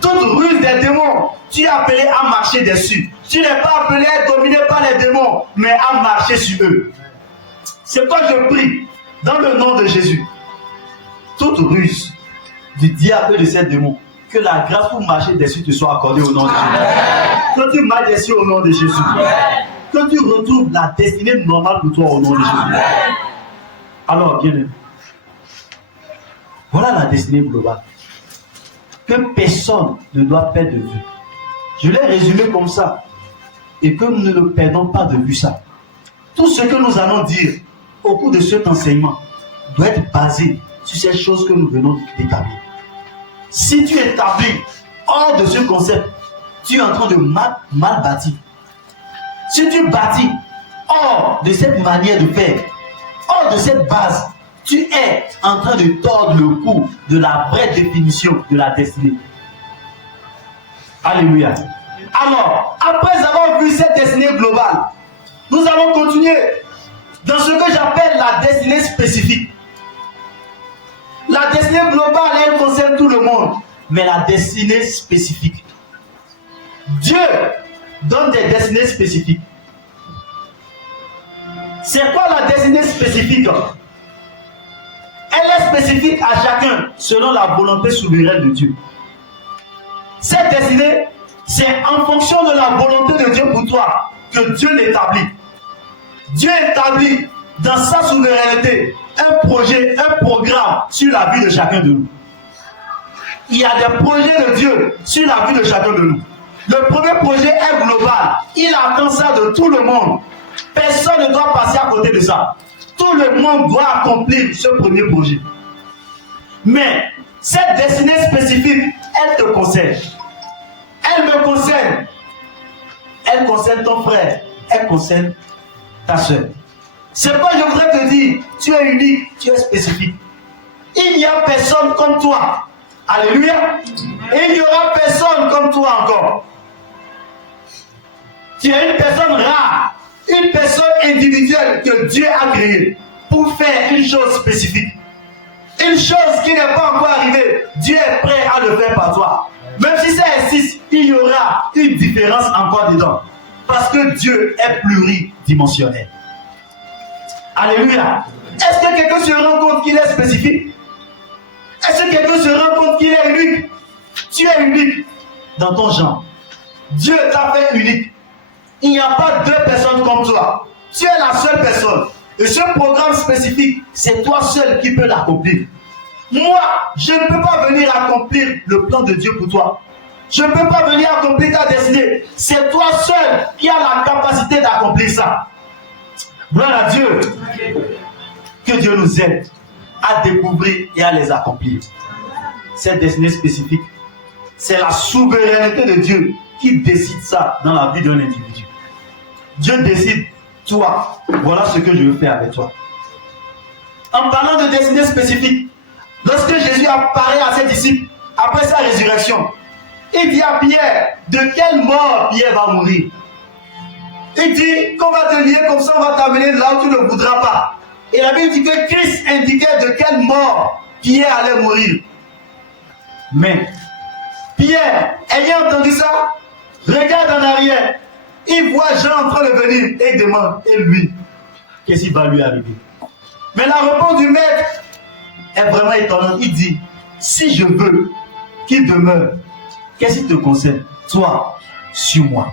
Toute ruse des démons, tu es appelé à marcher dessus. Tu n'es pas appelé à être dominé par les démons, mais à marcher sur eux. C'est quoi je prie dans le nom de Jésus. Toute ruse du diable et de ses démons, que la grâce pour marcher dessus te soit accordée au nom de Jésus. Que tu marches dessus au nom de Jésus. Que tu retrouves la destinée normale pour toi au nom de Jésus. Alors, bien aimé, voilà la destinée globale. Que personne ne doit perdre de vue. Je l'ai résumé comme ça. Et que nous ne perdons pas de vue ça. Tout ce que nous allons dire au cours de cet enseignement doit être basé sur ces choses que nous venons d'établir. Si tu établis hors de ce concept, tu es en train de mal bâtir. Si tu bâtis hors de cette manière de faire, hors de cette base, tu es en train de tordre le cou de la vraie définition de la destinée. Alléluia. Alors, après avoir vu cette destinée globale, nous allons continuer dans ce que j'appelle la destinée spécifique. La destinée globale, elle concerne tout le monde, mais la destinée spécifique. Dieu donne des destinées spécifiques. C'est quoi la destinée spécifique? Elle est spécifique à chacun selon la volonté souveraine de Dieu. Cette destinée, c'est en fonction de la volonté de Dieu pour toi que Dieu l'établit. Dieu établit dans sa souveraineté un projet, un programme sur la vie de chacun de nous. Il y a des projets de Dieu sur la vie de chacun de nous. Le premier projet est global. Il attend ça de tout le monde. Personne ne doit passer à côté de ça. Tout le monde doit accomplir ce premier projet. Mais cette destinée spécifique, elle te concerne. Elle me concerne. Elle concerne ton frère. Elle concerne ta soeur. C'est quoi je voudrais te dire? Tu es unique, tu es spécifique. Il n'y a personne comme toi. Alléluia. Et il n'y aura personne comme toi encore. Tu es une personne rare, une personne individuelle que Dieu a créée pour faire une chose spécifique. Une chose qui n'est pas encore arrivée, Dieu est prêt à le faire par toi. Même si ça existe, il y aura une différence encore dedans. Parce que Dieu est pluridimensionnel. Alléluia. Est-ce que quelqu'un se rend compte qu'il est spécifique? Est-ce que quelqu'un se rend compte qu'il est unique? Tu es unique. dans ton genre. Dieu t'a fait unique. Il n'y a pas deux personnes comme toi. Tu es la seule personne. Et ce programme spécifique, c'est toi seul qui peux l'accomplir. Moi, je ne peux pas venir accomplir le plan de Dieu pour toi. Je ne peux pas venir accomplir ta destinée. C'est toi seul qui as la capacité d'accomplir ça. Gloire à Dieu. Que Dieu nous aide à découvrir et à les accomplir. Cette destinée spécifique, c'est la souveraineté de Dieu qui décide ça dans la vie d'un individu. Dieu décide, toi, voilà ce que je veux faire avec toi. En parlant de destinée spécifique, lorsque Jésus apparaît à ses disciples après sa résurrection, il dit à Pierre, de quelle mort Pierre va mourir? Il dit qu'on va te lier comme ça, on va t'amener là où tu ne voudras pas. Et la Bible dit que Christ indiquait de quelle mort Pierre allait mourir. Mais Pierre, ayant entendu ça, regarde en arrière. Il voit Jean en train de venir et il demande, et lui, qu'est-ce qui va lui arriver? Mais la réponse du maître est vraiment étonnante. Il dit, si je veux qu'il demeure, qu'est-ce qui te concerne? Toi, suis-moi.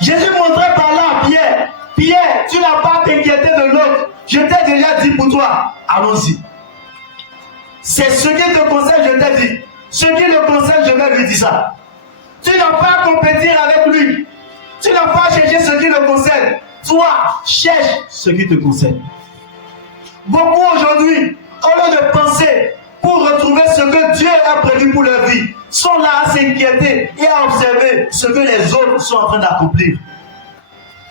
Jésus montrait par là à Pierre, Pierre, tu n'as pas à t'inquiéter de l'autre. Je t'ai déjà dit pour toi, allons-y. C'est ce qui te concerne, je t'ai dit. Ce qui le concerne, je vais lui dire ça. Tu n'as pas à compétir avec lui. Tu n'as pas à chercher ce qui le concerne. Toi, cherche ce qui te concerne. Beaucoup aujourd'hui, au lieu de penser pour retrouver ce que Dieu a prévu pour leur vie, sont là à s'inquiéter et à observer ce que les autres sont en train d'accomplir.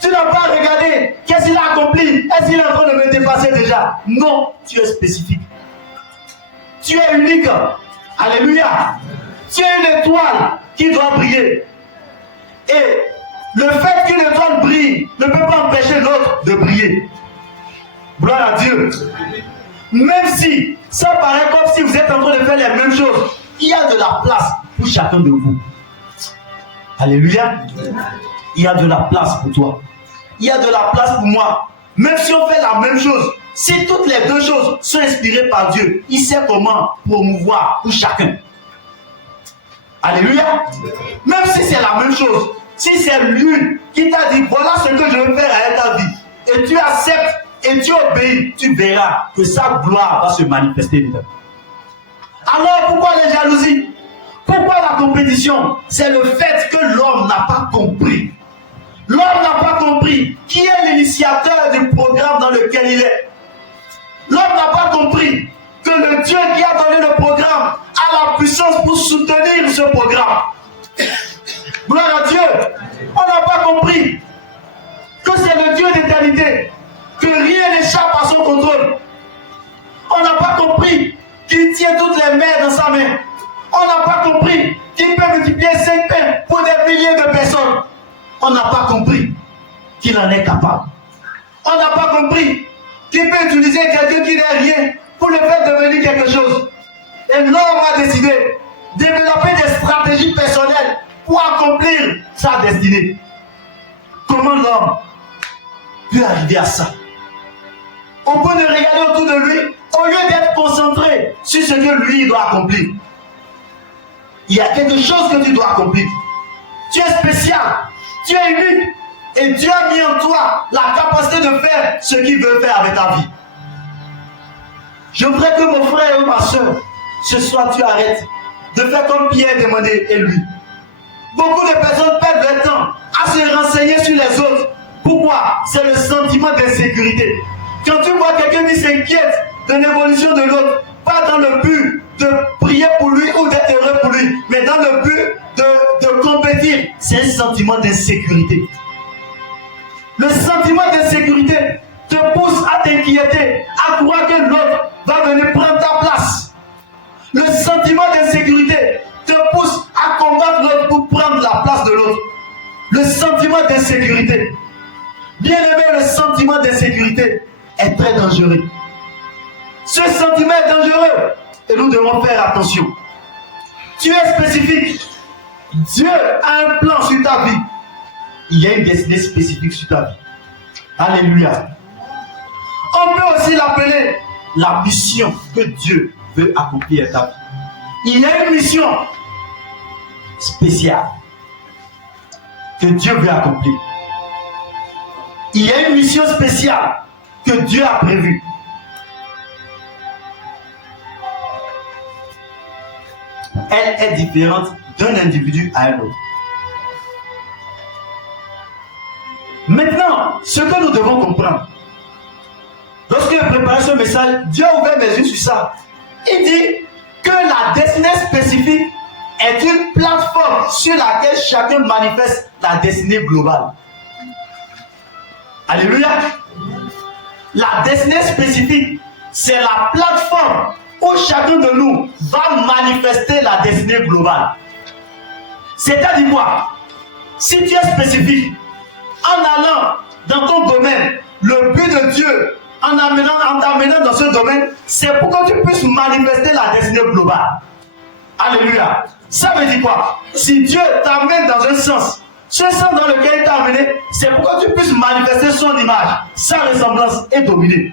Tu n'as pas à regarder qu'est-ce qu'il a accompli. Est-ce qu'il est en train de me dépasser déjà? Non, tu es spécifique. Tu es unique. Alléluia. Tu es une étoile qui doit briller. Et le fait qu'une étoile brille ne peut pas empêcher l'autre de briller. Gloire à Dieu. Même si ça paraît comme si vous êtes en train de faire les mêmes choses, il y a de la place pour chacun de vous. Alléluia. Il y a de la place pour toi. Il y a de la place pour moi. Même si on fait la même chose, si toutes les deux choses sont inspirées par Dieu, il sait comment promouvoir pour chacun. Alléluia. Même si c'est la même chose, si c'est lui qui t'a dit voilà ce que je veux faire avec ta vie, et tu acceptes et tu obéis, tu verras que sa gloire va se manifester dedans. Alors pourquoi les jalousies? Pourquoi la compétition? C'est le fait que l'homme n'a pas compris. L'homme n'a pas compris qui est l'initiateur du programme dans lequel il est. L'homme n'a pas compris que le Dieu qui a donné le programme a la puissance pour soutenir ce programme. Gloire à Dieu. On n'a pas compris que c'est le Dieu d'éternité, que rien n'échappe à son contrôle. On n'a pas compris qu'il tient toutes les mers dans sa main. On n'a pas compris qu'il peut multiplier 5 pains pour des milliers de personnes. On n'a pas compris qu'il en est capable. On n'a pas compris qu'il peut utiliser quelqu'un qui n'est rien pour le faire devenir quelque chose. Et l'homme a décidé de développer des stratégies personnelles pour accomplir sa destinée. Comment l'homme peut arriver à ça? Au point de regarder autour de lui, au lieu d'être concentré sur ce que lui doit accomplir. Il y a quelque chose que tu dois accomplir. Tu es spécial, tu es unique, et Dieu a mis en toi la capacité de faire ce qu'il veut faire avec ta vie. Je voudrais que mon frère ou ma soeur, ce soir tu arrêtes de faire comme Pierre demandait et lui. Beaucoup de personnes perdent leur temps à se renseigner sur les autres. Pourquoi? C'est le sentiment d'insécurité. Quand tu vois quelqu'un qui s'inquiète de l'évolution de l'autre, pas dans le but de prier pour lui ou d'être heureux pour lui, mais dans le but de compétir, c'est un sentiment d'insécurité. Le sentiment d'insécurité te pousse à t'inquiéter, à croire que l'autre va venir prendre ta place. Le sentiment d'insécurité te pousse à combattre l'autre pour prendre la place de l'autre. Le sentiment d'insécurité. Bien aimé, le sentiment d'insécurité est très dangereux. Ce sentiment est dangereux et nous devons faire attention. Tu es spécifique. Dieu a un plan sur ta vie. Il y a une destinée spécifique sur ta vie. Alléluia. On peut aussi l'appeler la mission que Dieu veut accomplir à ta vie. Il y a une mission. spéciale que Dieu veut accomplir. Il y a une mission spéciale que Dieu a prévue. Elle est différente d'un individu à un autre. Maintenant, ce que nous devons comprendre, lorsque j'ai préparé ce message, Dieu a ouvert mes yeux sur ça. Il dit que la destinée spécifique est une plateforme sur laquelle chacun manifeste la destinée globale. Alléluia. La destinée spécifique, c'est la plateforme où chacun de nous va manifester la destinée globale. C'est-à-dire quoi? Si tu es spécifique, en allant dans ton domaine, le but de Dieu, en t'amenant dans ce domaine, c'est pour que tu puisses manifester la destinée globale. Alléluia. Ça veut dire quoi? Si Dieu t'amène dans un sens, ce sens dans lequel il t'a amené, c'est pour que tu puisses manifester son image, sa ressemblance et dominer.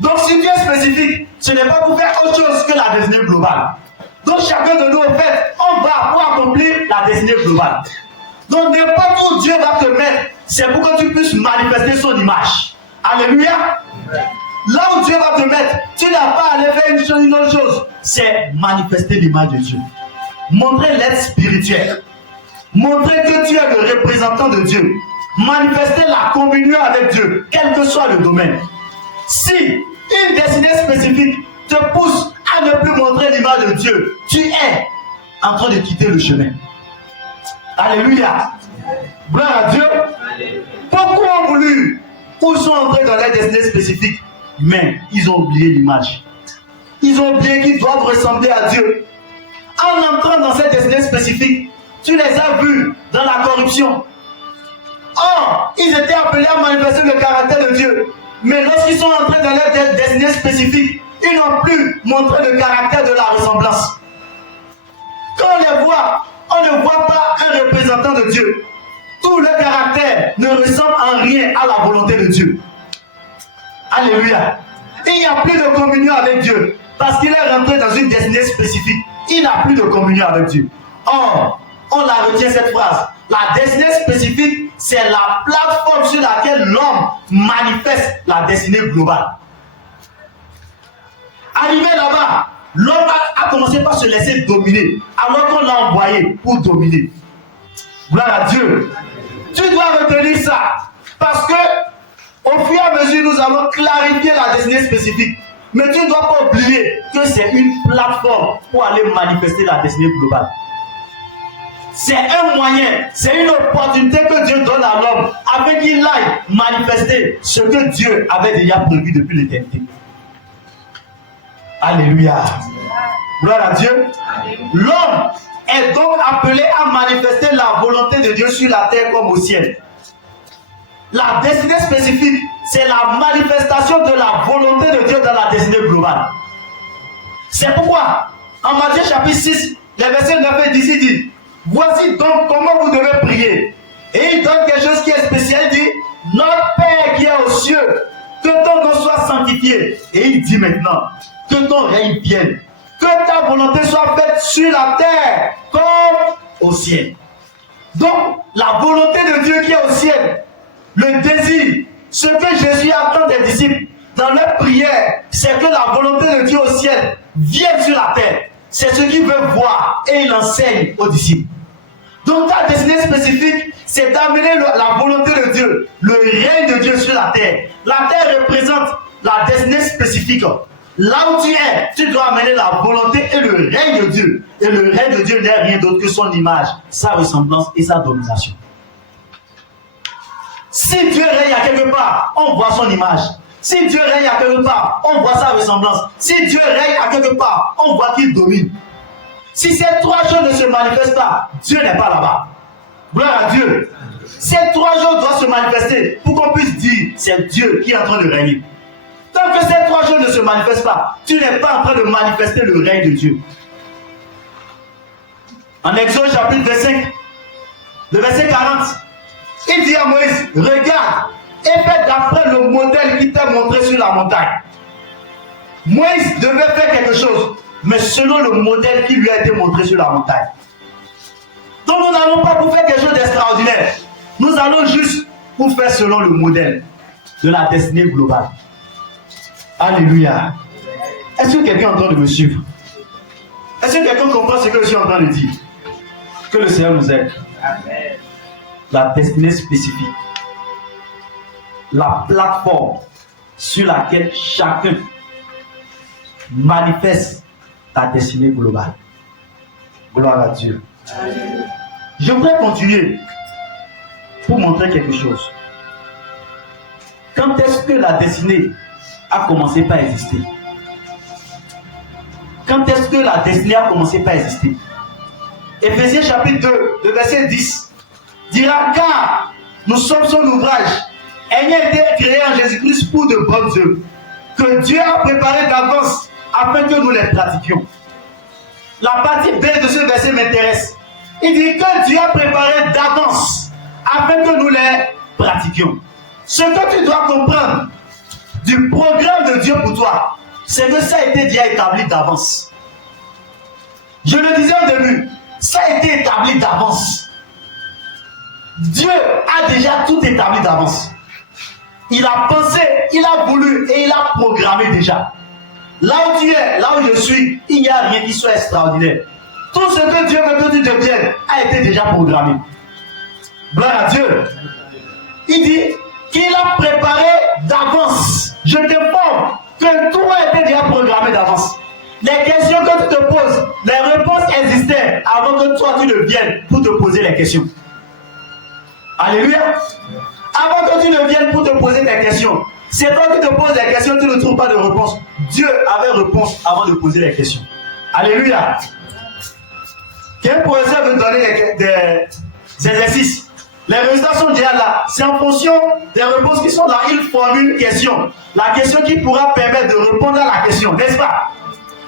Donc si tu es spécifique, ce n'est pas pour faire autre chose que la destinée globale. Donc chacun de nous, en fait, on va pour accomplir la destinée globale. Donc n'importe où Dieu va te mettre, c'est pour que tu puisses manifester son image. Alléluia. Là où Dieu va te mettre, tu n'as pas à aller faire une autre chose. C'est manifester l'image de Dieu. Montrer l'aide spirituelle. Montrer que tu es le représentant de Dieu. Manifester la communion avec Dieu, quel que soit le domaine. Si une destinée spécifique te pousse à ne plus montrer l'image de Dieu, tu es en train de quitter le chemin. Alléluia. Gloire à Dieu. Beaucoup ont voulu ou sont entrés dans la destinée spécifique, mais ils ont oublié l'image. Ils ont oublié qu'ils doivent ressembler à Dieu. En entrant dans cette destinée spécifique, tu les as vus dans la corruption. Or, ils étaient appelés à manifester le caractère de Dieu. Mais lorsqu'ils sont entrés dans leur destinée spécifique, ils n'ont plus montré le caractère de la ressemblance. Quand on les voit, on ne voit pas un représentant de Dieu. Tout le caractère ne ressemble en rien à la volonté de Dieu. Alléluia. Il n'y a plus de communion avec Dieu parce qu'il est rentré dans une destinée spécifique. Il n'a plus de communion avec Dieu. Or, on la retient cette phrase. La destinée spécifique, c'est la plateforme sur laquelle l'homme manifeste la destinée globale. Arrivé là-bas, l'homme a commencé par se laisser dominer, alors qu'on l'a envoyé pour dominer. Gloire à Dieu. Tu dois retenir ça, parce que au fur et à mesure, nous allons clarifier la destinée spécifique. Mais tu ne dois pas oublier que c'est une plateforme pour aller manifester la destinée globale. C'est un moyen, c'est une opportunité que Dieu donne à l'homme afin qu'il aille manifester ce que Dieu avait déjà prévu depuis l'éternité. Alléluia. Gloire à Dieu. L'homme est donc appelé à manifester la volonté de Dieu sur la terre comme au ciel. La destinée spécifique, c'est la manifestation de la volonté de Dieu dans la destinée globale. C'est pourquoi, en Matthieu chapitre 6, les versets 9 et 10, il dit: voici donc comment vous devez prier. Et il donne quelque chose qui est spécial, il dit: notre Père qui est aux cieux, que ton nom soit sanctifié. Et il dit maintenant: que ton règne vienne, que ta volonté soit faite sur la terre comme au ciel. Donc, la volonté de Dieu qui est au ciel, le désir, ce que Jésus attend des disciples dans leur prière, c'est que la volonté de Dieu au ciel vienne sur la terre. C'est ce qu'il veut voir et il enseigne aux disciples. Donc ta destinée spécifique, c'est d'amener la volonté de Dieu, le règne de Dieu sur la terre. La terre représente la destinée spécifique. Là où tu es, tu dois amener la volonté et le règne de Dieu. Et le règne de Dieu n'est rien d'autre que son image, sa ressemblance et sa domination. Si Dieu règne à quelque part, on voit son image. Si Dieu règne à quelque part, on voit sa ressemblance. Si Dieu règne à quelque part, on voit qu'il domine. Si ces trois choses ne se manifestent pas, Dieu n'est pas là-bas. Gloire à Dieu. Ces trois choses doivent se manifester pour qu'on puisse dire c'est Dieu qui est en train de régner. Tant que ces trois choses ne se manifestent pas, tu n'es pas en train de manifester le règne de Dieu. En Exode chapitre 25, le verset 40, il dit à Moïse: regarde et fais d'après le modèle qui t'est montré sur la montagne. Moïse devait faire quelque chose, mais selon le modèle qui lui a été montré sur la montagne. n'allons pas pour faire quelque chose d'extraordinaire. Nous allons juste pour faire selon le modèle de la destinée globale. Alléluia. Est-ce que quelqu'un est en train de me suivre? Est-ce que quelqu'un comprend ce que je suis en train de dire? Que le Seigneur nous aide. Amen. La destinée spécifique. La plateforme sur laquelle chacun manifeste ta destinée globale. Gloire à Dieu. Amen. Je voudrais continuer pour montrer quelque chose. Quand est-ce que la destinée a commencé par exister? Quand est-ce que la destinée a commencé par exister? Éphésiens chapitre 2, le verset 10 dira: car nous sommes son ouvrage, ayant été créés en Jésus-Christ pour de bonnes œuvres, que Dieu a préparé d'avance afin que nous les pratiquions. La partie B de ce verset m'intéresse. Il dit que Dieu a préparé d'avance afin que nous les pratiquions. Ce que tu dois comprendre du programme de Dieu pour toi, c'est que ça a été déjà établi d'avance. Je le disais au début, ça a été établi d'avance. Dieu a déjà tout établi d'avance. Il a pensé, il a voulu et il a programmé déjà. Là où tu es, là où je suis, il n'y a rien qui soit extraordinaire. Tout ce que Dieu veut que tu deviennes a été déjà programmé. Gloire à Dieu. Il dit qu'il a préparé d'avance. Je t'informe que tout a été déjà programmé d'avance. Les questions que tu te poses, les réponses existaient avant que toi tu ne viennes pour te poser les questions. Alléluia. Avant que tu ne viennes pour te poser des questions, c'est toi qui te poses des questions, tu ne trouves pas de réponse. Dieu avait réponse avant de poser les questions. Alléluia. Quel professeur veut donner des exercices? Les résultats sont déjà là. C'est en fonction des réponses qui sont là. Il formule une question. La question qui pourra permettre de répondre à la question, n'est-ce pas?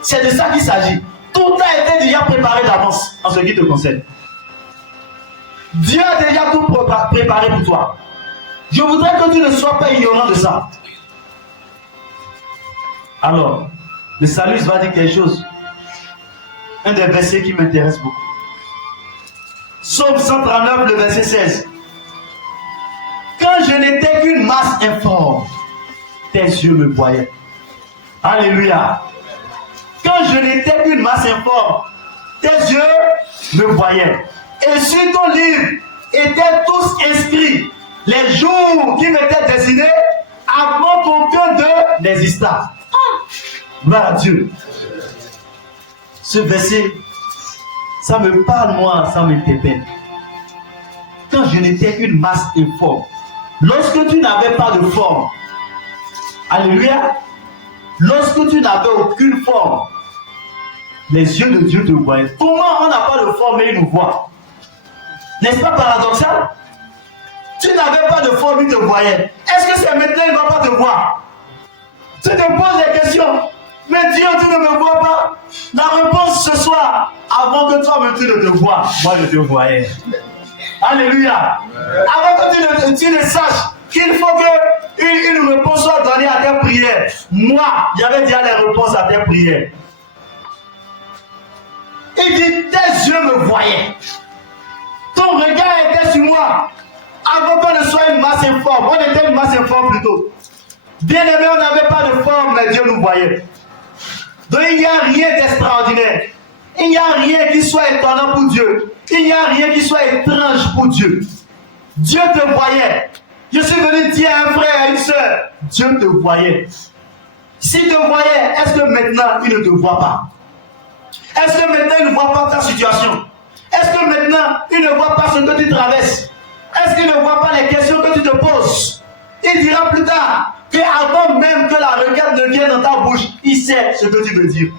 C'est de ça qu'il s'agit. Tout a été déjà préparé d'avance en ce qui te concerne. Dieu a déjà tout préparé pour toi. Je voudrais que tu ne sois pas ignorant de ça. Alors, le salut va dire quelque chose. Un des versets qui m'intéresse beaucoup. Psaume 139, le verset 16. Quand je n'étais qu'une masse informe, tes yeux me voyaient. Alléluia. Quand je n'étais qu'une masse informe, tes yeux me voyaient. Et sur ton livre étaient tous inscrits les jours qui m'étaient destinés avant qu'aucun d'eux n'existât. Gloire à Dieu. Ce verset, ça me parle moi, ça m'interpelle. Quand je n'étais qu'une masse informe, lorsque tu n'avais pas de forme, alléluia, lorsque tu n'avais aucune forme, les yeux de Dieu te voyaient. Comment on n'a pas de forme et il nous voit? N'est-ce pas paradoxal? Tu n'avais pas de forme, il te voyait. Est-ce que c'est maintenant il ne va pas te voir? Tu te poses des questions. Mais Dieu, tu ne me vois pas. La réponse ce soir, avant que toi-même tu ne te vois, moi je te voyais. Alléluia. Avant que tu ne saches qu'il faut qu'une réponse soit donnée à tes prières. Moi, j'avais déjà les réponses à tes prières. Il dit, tes yeux me voyaient. Ton regard était sur moi. Avant qu'on ne soit une masse informe, on était une masse informe plutôt. Bien aimé, on n'avait pas de forme, mais Dieu nous voyait. Donc il n'y a rien d'extraordinaire. Il n'y a rien qui soit étonnant pour Dieu. Il n'y a rien qui soit étrange pour Dieu. Dieu te voyait. Je suis venu dire à un frère et à une soeur, Dieu te voyait. S'il te voyait, est-ce que maintenant il ne te voit pas? Est-ce que maintenant il ne voit pas ta situation? Est-ce que maintenant il ne voit pas ce que tu traverses? Est-ce qu'il ne voit pas les questions que tu te poses? Il dira plus tard qu'avant même que la requête ne vienne dans ta bouche, il sait ce que tu veux dire.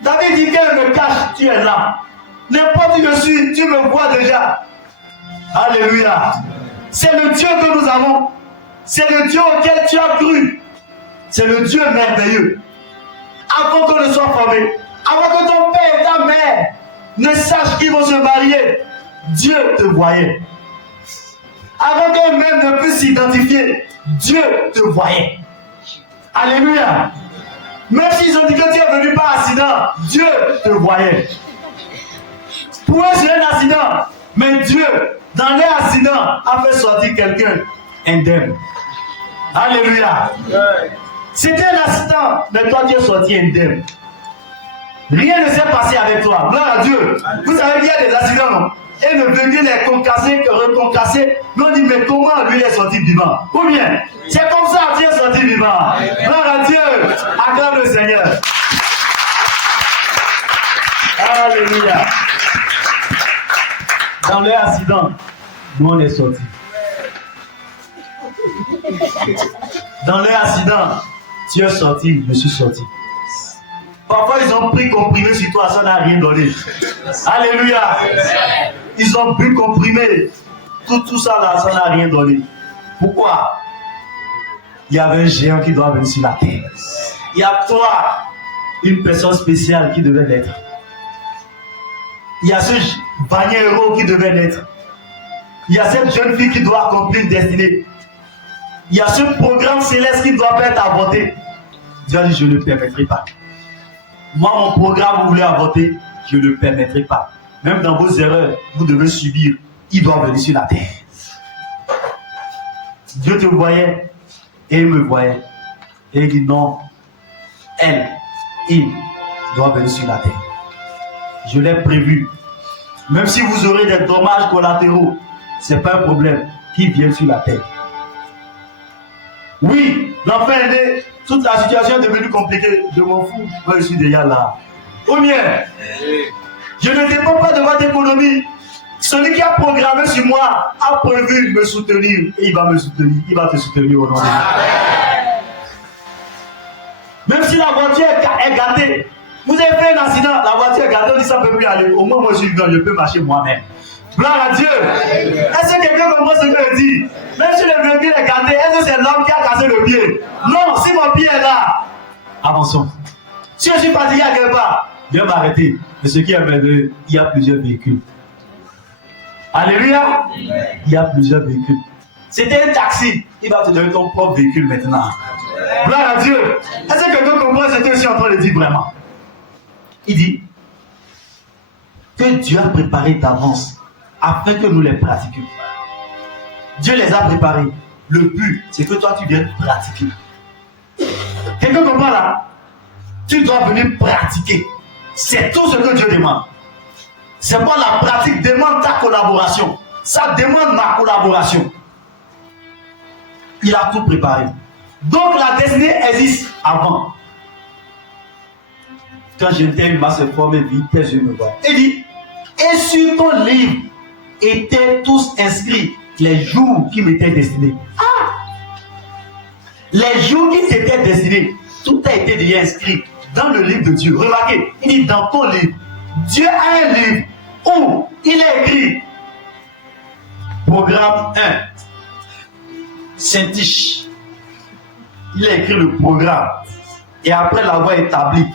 David dit qu'elle me cache, tu es là. N'importe où je suis, tu me vois déjà. Alléluia. C'est le Dieu que nous avons. C'est le Dieu auquel tu as cru. C'est le Dieu merveilleux. Avant qu'on ne soit formé, avant que ton père et ta mère ne sachent qu'ils vont se marier, Dieu te voyait. Avant qu'eux-mêmes ne puissent s'identifier, Dieu te voyait. Alléluia. Même s'ils ont dit que tu es venu par accident, Dieu te voyait. pour eux, c'est un accident. Mais Dieu, dans les accidents, a fait sortir quelqu'un indemne. Alléluia. C'était un accident, mais toi, tu es sorti indemne. Rien ne s'est passé avec toi. Gloire à Dieu. Vous savez qu'il y a des accidents, non? Et le véhicule est concassé, reconcassé. Mais on dit, mais comment lui est sorti vivant? Ou bien, c'est comme ça que tu es sorti vivant. Gloire à Dieu. Acclame le Seigneur. Alléluia. Dans leur accident, nous on est sortis. Dans leur accident, tu es sorti, je suis sorti. Parfois, ils ont pris comprimé sur toi, ça n'a rien donné. Alléluia. Ils ont bu comprimé. Tout ça là, ça n'a rien donné. Pourquoi? Il y avait un géant qui doit venir sur la terre. Il y a toi, une personne spéciale qui devait naître. Il y a ce valiant héros qui devait naître. Il y a cette jeune fille qui doit accomplir une destinée. Il y a ce programme céleste qui doit être avorté. Dieu a dit, je ne le permettrai pas. Moi, mon programme, vous voulez avorter, je ne le permettrai pas. Même dans vos erreurs, vous devez subir. Il doit venir sur la terre. Dieu te voyait et il me voyait. Et il dit non, il doit venir sur la terre. Je l'ai prévu. Même si vous aurez des dommages collatéraux, ce n'est pas un problème qu'ils viennent sur la terre. Oui, l'enfant est né, toute la situation est devenue compliquée. Je m'en fous, moi je suis déjà là. Ou bien, je ne dépends pas de votre économie. Celui qui a programmé sur moi a prévu de me soutenir et il va me soutenir. Il va te soutenir au nom de Dieu. Même si la voiture est gâtée, vous avez fait un accident, la voiture est gâtée, on dit ça ne peut plus aller. Au moins, moi je suis vivant, je peux marcher moi-même. Gloire à Dieu. Est-ce que quelqu'un comprend ce que je dis? Même si le véhicule est gâté, est-ce que c'est l'homme qui a cassé le pied? Non, si mon pied est là, avançons. Si je suis fatigué à quelque part, viens m'arrêter. Mais ce qui est merveilleux, il y a plusieurs véhicules. Alléluia. Il y a plusieurs véhicules. C'était un taxi. Il va te donner ton propre véhicule maintenant. Gloire à Dieu. Est-ce que quelqu'un comprend ce que je suis en train de dire vraiment? Il dit que Dieu a préparé d'avance afin que nous les pratiquions. Dieu les a préparés. Le but, c'est que toi, tu viennes pratiquer. Quelqu'un comprend là? Tu dois venir pratiquer. C'est tout ce que Dieu demande. C'est pas la pratique demande ta collaboration. Ça demande ma collaboration. Il a tout préparé. Donc la destinée existe avant. Quand j'étais une masse formée, vite, tes yeux me voient. Il dit, et sur ton livre étaient tous inscrits les jours qui m'étaient destinés. Ah! Les jours qui t'étaient destinés, tout a été déjà inscrit dans le livre de Dieu. Remarquez, il dit dans ton livre, Dieu a un livre où il est écrit programme 1, Saint-Tiche. Il a écrit le programme et après l'avoir établi,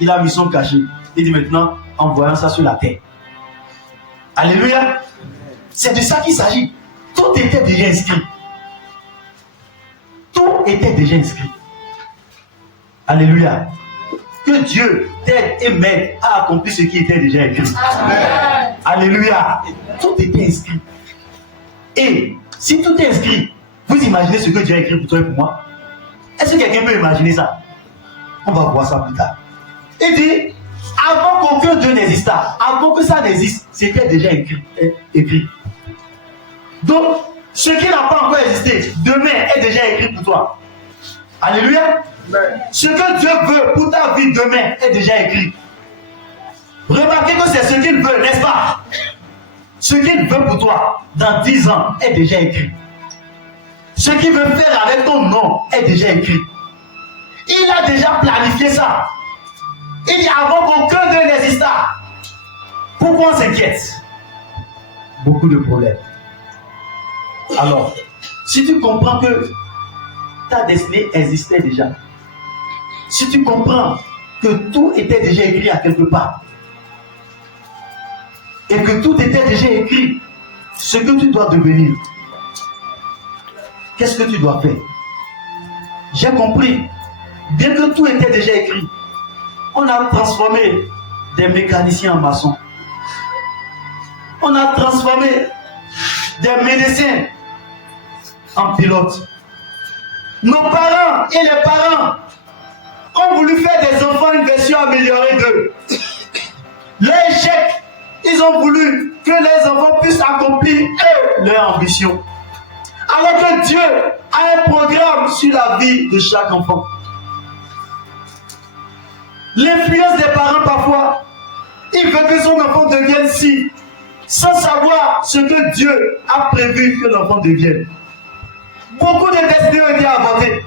il a mis son cachet. Il dit maintenant, en voyant ça sur la terre. Alléluia. C'est de ça qu'il s'agit. Tout était déjà inscrit. Tout était déjà inscrit. Alléluia. Que Dieu t'aide et m'aide à accomplir ce qui était déjà écrit. Amen. Alléluia. Tout était inscrit. Et si tout est inscrit, vous imaginez ce que Dieu a écrit pour toi et pour moi? Est-ce que quelqu'un peut imaginer ça? On va voir ça plus tard. Il dit, avant qu'aucun Dieu n'existât, avant que ça n'existe, c'était déjà écrit. Donc, ce qui n'a pas encore existé, demain est déjà écrit pour toi. Alléluia. Ce que Dieu veut pour ta vie demain est déjà écrit. Remarquez que c'est ce qu'il veut, n'est-ce pas? Ce qu'il veut pour toi dans 10 ans est déjà écrit. Ce qu'il veut faire avec ton nom est déjà écrit. Il a déjà planifié ça. Il dit avant qu'aucun d'eux n'existât. Pourquoi on s'inquiète? Beaucoup de problèmes. Alors, si tu comprends que ta destinée existait déjà, si tu comprends que tout était déjà écrit à quelque part, et que tout était déjà écrit, ce que tu dois devenir, qu'est-ce que tu dois faire? J'ai compris, bien que tout était déjà écrit, on a transformé des mécaniciens en maçons. On a transformé des médecins en pilotes. Nos parents et les parents ont voulu faire des enfants une version améliorée d'eux. Leur échec, ils ont voulu que les enfants puissent accomplir leur ambition. Alors que Dieu a un programme sur la vie de chaque enfant. L'influence des parents parfois, il veut que son enfant devienne ci, sans savoir ce que Dieu a prévu que l'enfant devienne. Beaucoup de destinées ont été avortées.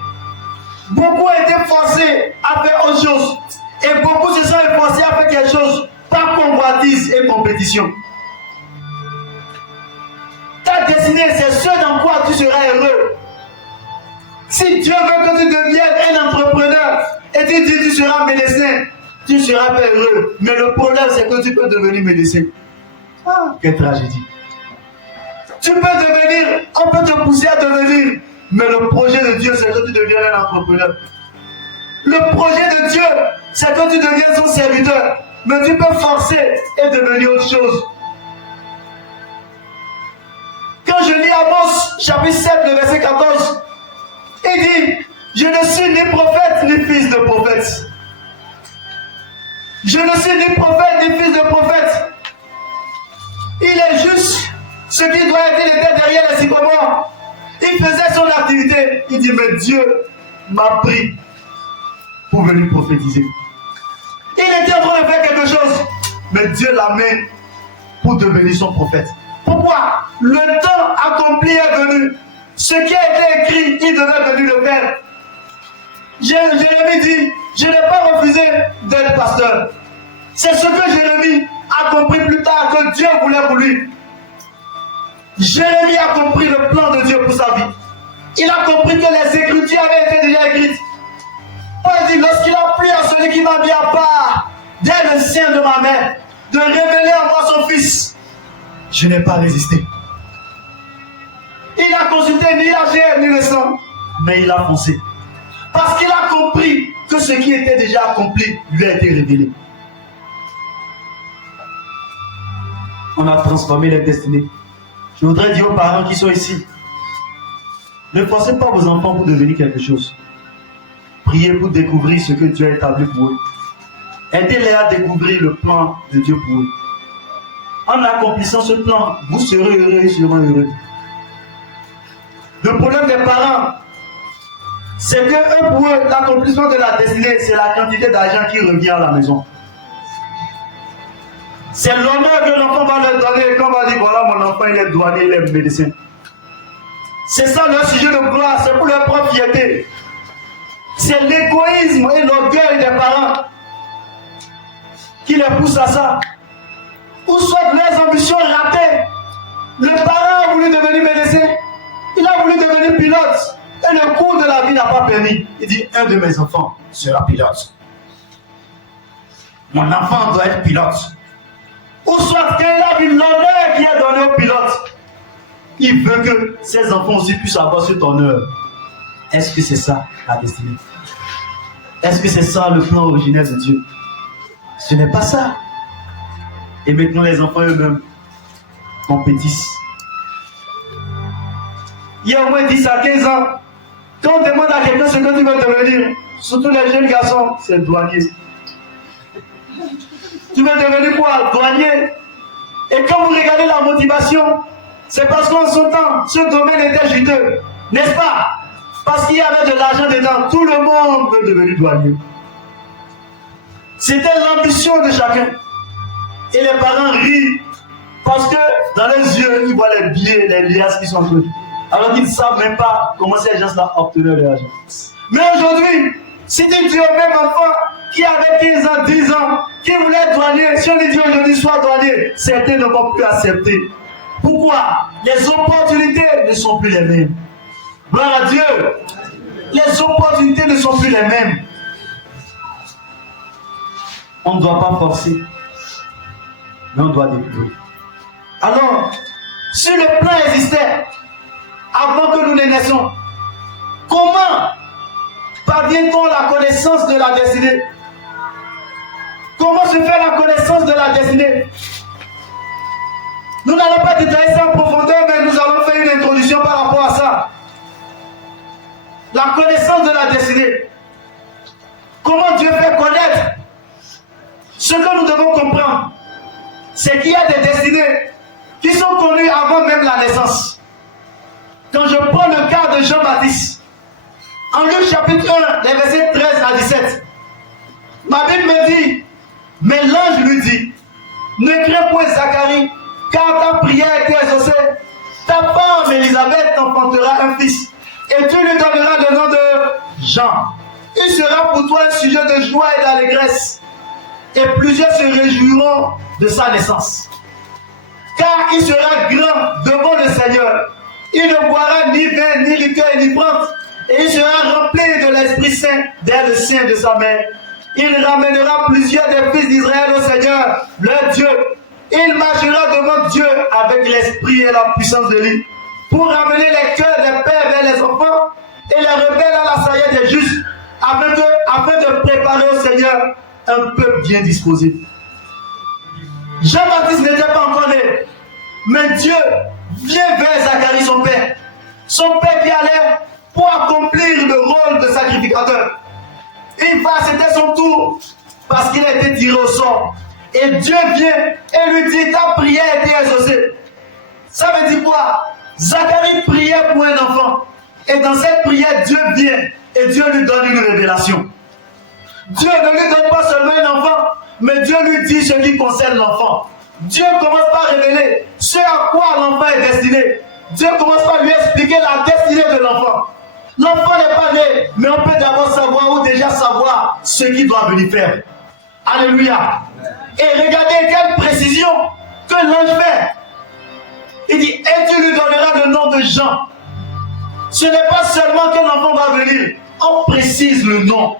Beaucoup ont été forcés à faire autre chose. Et beaucoup se sont forcés à faire quelque chose par convoitise et compétition. Ta destinée, c'est ce dans quoi tu seras heureux. Si Dieu veut que tu deviennes un entrepreneur et tu dis que tu seras médecin, tu seras pas heureux. Mais le problème, c'est que tu peux devenir médecin. Ah, quelle tragédie. Tu peux devenir, on peut te pousser à devenir, mais le projet de Dieu, c'est que tu deviennes un entrepreneur. Le projet de Dieu, c'est que tu deviennes son serviteur, mais tu peux forcer et devenir autre chose. Quand je lis Amos, chapitre 7, le verset 14, il dit, je ne suis ni prophète ni fils de prophète. Je ne suis ni prophète ni fils de prophète. Il est juste ce qui doit être, il était derrière les sycomores. Il faisait son activité. Il dit, mais Dieu m'a pris pour venir prophétiser. Il était en train de faire quelque chose, mais Dieu l'amène pour devenir son prophète. Pourquoi? Le temps accompli est venu. Ce qui a été écrit, il devait venir le faire. Jérémie dit, je n'ai pas refusé d'être pasteur. C'est ce que Jérémie a compris plus tard que Dieu voulait pour lui. Jérémie a compris le plan de Dieu pour sa vie. Il a compris que les Écritures avaient été déjà écrites. Paul dit, lorsqu'il a plu à celui qui m'a mis à part, dès le sein de ma mère, de révéler à moi son fils, je n'ai pas résisté. Il n'a consulté ni la chair ni le sang, mais il a foncé. Parce qu'il a compris que ce qui était déjà accompli lui a été révélé. On a transformé les destinées. Je voudrais dire aux parents qui sont ici, ne forcez pas vos enfants pour devenir quelque chose. Priez pour découvrir ce que Dieu a établi pour eux. Aidez-les à découvrir le plan de Dieu pour eux. En accomplissant ce plan, vous serez heureux et serez heureux. Le problème des parents, c'est que eux, pour eux, l'accomplissement de la destinée, c'est la quantité d'argent qui revient à la maison. C'est l'honneur que l'enfant va leur donner quand on va dire, voilà, mon enfant, il est douanier, il est médecin. C'est ça leur sujet de gloire, c'est pour leur propre fierté. C'est l'égoïsme et l'orgueil des parents qui les poussent à ça. Ou soit leurs ambitions ratées. Le parent a voulu devenir médecin, il a voulu devenir pilote. Et le cours de la vie n'a pas permis. Il dit, un de mes enfants sera pilote. Mon enfant doit être pilote. Ou soit quand il a vu l'honneur qui est donné au pilote, il veut que ses enfants aussi puissent avoir cet honneur. Est-ce que c'est ça la destinée? Est-ce que c'est ça le plan originel de Dieu? Ce n'est pas ça. Et maintenant les enfants eux-mêmes compétissent. Il y a au moins 10 à 15 ans, quand on demande à quelqu'un ce que tu veux devenir, surtout les jeunes garçons, c'est douanier. Tu veux devenir quoi? Douanier. Et quand vous regardez la motivation, c'est parce qu'en son temps, ce domaine était juteux. N'est-ce pas? Parce qu'il y avait de l'argent dedans. Tout le monde veut devenir douanier. C'était l'ambition de chacun. Et les parents rient parce que dans les yeux, ils voient les billets, les liasses qui sont faits. Alors qu'ils ne savent même pas comment ces gens-là obtenaient leur argent. Mais aujourd'hui, si tu dis au même enfant qui avait 15 ans, 10 ans, qui voulait être douanier, si on lui dit aujourd'hui sois douanier, certains ne vont plus accepter. Pourquoi? Les opportunités ne sont plus les mêmes. Gloire à Dieu. Les opportunités ne sont plus les mêmes. On ne doit pas forcer, mais on doit découvrir. Alors, si le plan existait avant que nous ne naissions, comment parvient-on à la connaissance de la destinée? Comment se fait la connaissance de la destinée? Nous Nous n'allons pas détailler ça en profondeur, mais nous allons faire une introduction par rapport à ça. La connaissance de la destinée. Comment Dieu fait connaître. Ce que nous devons comprendre, c'est qu'il y a des destinées qui sont connues avant même la naissance. Quand je prends le cas de Jean-Baptiste, en Luc chapitre 1, les versets 13 à 17, ma Bible me dit, mais l'ange lui dit, ne crains point Zacharie, car ta prière a été exaucée. Ta femme Élisabeth t'enfantera un fils, et tu lui donneras le nom de Jean. Il sera pour toi un sujet de joie et d'allégresse, et plusieurs se réjouiront de sa naissance. Car il sera grand devant le Seigneur. Il ne boira ni vin, ni liqueur enivrante, et il sera rempli de l'Esprit Saint dès le sein de sa mère. Il ramènera plusieurs des fils d'Israël au Seigneur, leur Dieu. Il marchera devant Dieu avec l'esprit et la puissance de lui, pour ramener les cœurs des pères vers les enfants et les rebelles à la saillie des justes, afin de préparer au Seigneur un peuple bien disposé. Jean-Baptiste n'était pas encore né, mais Dieu vient vers Zacharie, son père. Son père qui allait pour accomplir le rôle de sacrificateur. Il va, c'était son tour, parce qu'il a été tiré au sort. Et Dieu vient et lui dit, ta prière a été exaucée. Ça veut dire quoi? Zacharie priait pour un enfant. Et dans cette prière, Dieu vient et Dieu lui donne une révélation. Dieu ne lui donne pas seulement un enfant, mais Dieu lui dit ce qui concerne l'enfant. Dieu commence par révéler ce à quoi l'enfant est destiné. Dieu commence par lui expliquer la destinée de l'enfant. L'enfant n'est pas né, mais on peut d'abord savoir ou déjà savoir ce qu'il doit venir faire. Alléluia. Et regardez quelle précision que l'ange fait. Il dit, et tu lui donneras le nom de Jean. Ce n'est pas seulement que l'enfant va venir, on précise le nom.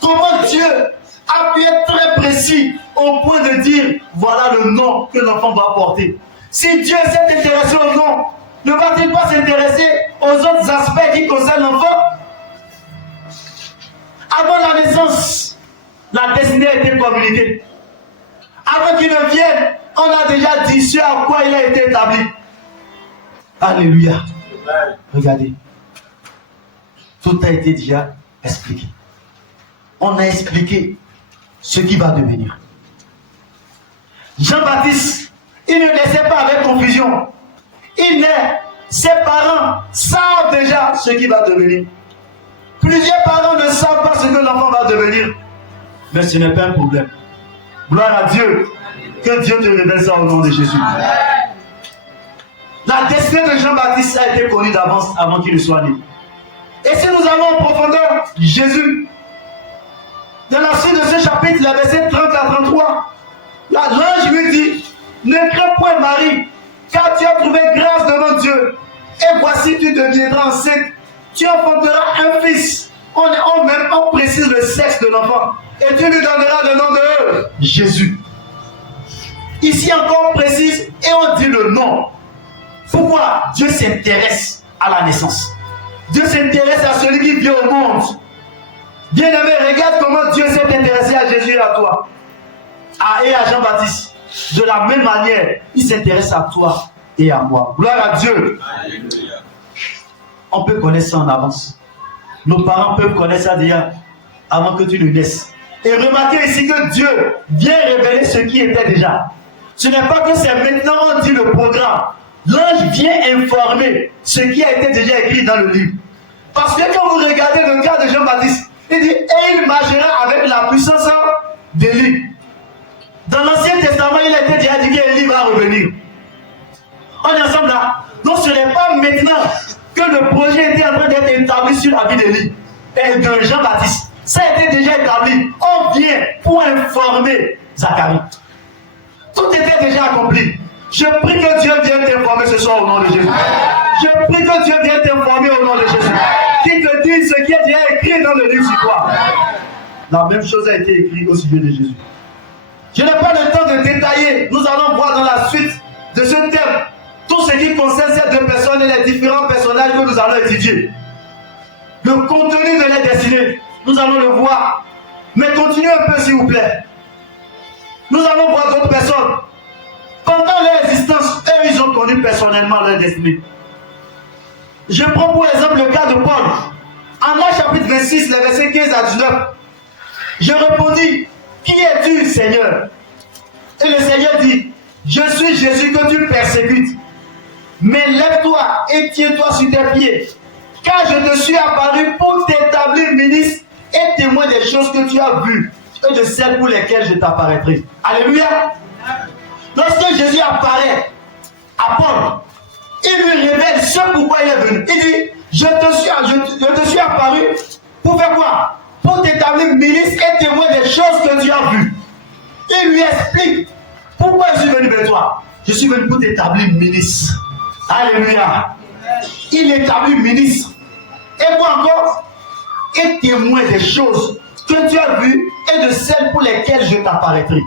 Comment Dieu a pu être très précis au point de dire, voilà le nom que l'enfant va porter. Si Dieu s'est intéressé au nom, ne va-t-il pas s'intéresser aux autres aspects qui concernent l'enfant? Avant la naissance, la destinée a été communiquée. Avant qu'il ne vienne, on a déjà dit ce à quoi il a été établi. Alléluia. Regardez. Tout a été déjà expliqué. On a expliqué ce qui va devenir. Jean-Baptiste, il ne naissait pas avec confusion. Il naît, ses parents savent déjà ce qui va devenir. Plusieurs parents ne savent pas ce que l'enfant va devenir. Mais ce n'est pas un problème. Gloire à Dieu. Que Dieu te révèle ça au nom de Jésus. Amen. La destinée de Jean-Baptiste a été connue d'avance avant qu'il ne soit né. Et si nous allons en profondeur, Jésus, dans la suite de ce chapitre, les versets 30 à 33, l'ange lui dit, ne crains point Marie, car tu as trouvé grâce devant Dieu. Et voici, tu deviendras enceinte, tu enfanteras un fils. On précise le sexe de l'enfant. Et tu lui donneras le nom de Jésus. Ici encore on précise et on dit le nom. Pourquoi? Dieu s'intéresse à la naissance. Dieu s'intéresse à celui qui vient au monde. Bien-aimé, regarde comment Dieu s'est intéressé à Jésus et à toi. Et à Jean-Baptiste. De la même manière, il s'intéresse à toi et à moi. Gloire à Dieu. Alléluia. On peut connaître ça en avance. Nos parents peuvent connaître ça déjà avant que tu ne naisses. Et remarquez ici que Dieu vient révéler ce qui était déjà. Ce n'est pas que c'est maintenant on dit le programme. L'ange vient informer ce qui a été déjà écrit dans le livre. Parce que quand vous regardez le cas de Jean-Baptiste, il dit, et il marchera avec la puissance d'Élie. Dans l'Ancien Testament, il a été déjà dit qu'Élie va revenir. On est ensemble là. Donc ce n'est pas maintenant que le projet était en train d'être établi sur la vie d'Élie et de Jean-Baptiste. Ça a été déjà établi. On vient pour informer Zacharie. Tout était déjà accompli. Je prie que Dieu vienne t'informer ce soir au nom de Jésus. Je prie que Dieu vienne t'informer au nom de Jésus. Qu'il te dise ce qui est déjà écrit dans le livre sur toi. La même chose a été écrite au sujet de Jésus. Je n'ai pas le temps de détailler. Nous allons voir dans la suite de ce thème tout ce qui concerne ces deux personnes et les différents personnages que nous allons étudier. Le contenu de la destinée, nous allons le voir. Mais continuez un peu s'il vous plaît. Nous allons voir d'autres personnes. Pendant leur existence, eux connu personnellement leur destinée. Je prends pour exemple le cas de Paul. En Actes chapitre 26, les versets 15 à 19. Je répondis, qui es-tu, Seigneur? Et le Seigneur dit, je suis Jésus que tu persécutes. Mais lève-toi et tiens-toi sur tes pieds, car je te suis apparu pour t'établir ministre et témoin des choses que tu as vues et de celles pour lesquelles je t'apparaîtrai. Alléluia. Lorsque Jésus apparaît à Paul, il lui révèle ce pourquoi il est venu. Il dit, je te suis apparu pour faire quoi? Pour t'établir ministre et témoin des choses que tu as vues. Il lui explique pourquoi je suis venu vers toi. Je suis venu pour t'établir ministre. Alléluia. Il établit ministre. Et quoi encore? Et témoin des choses que tu as vues et de celles pour lesquelles je t'apparaîtrai.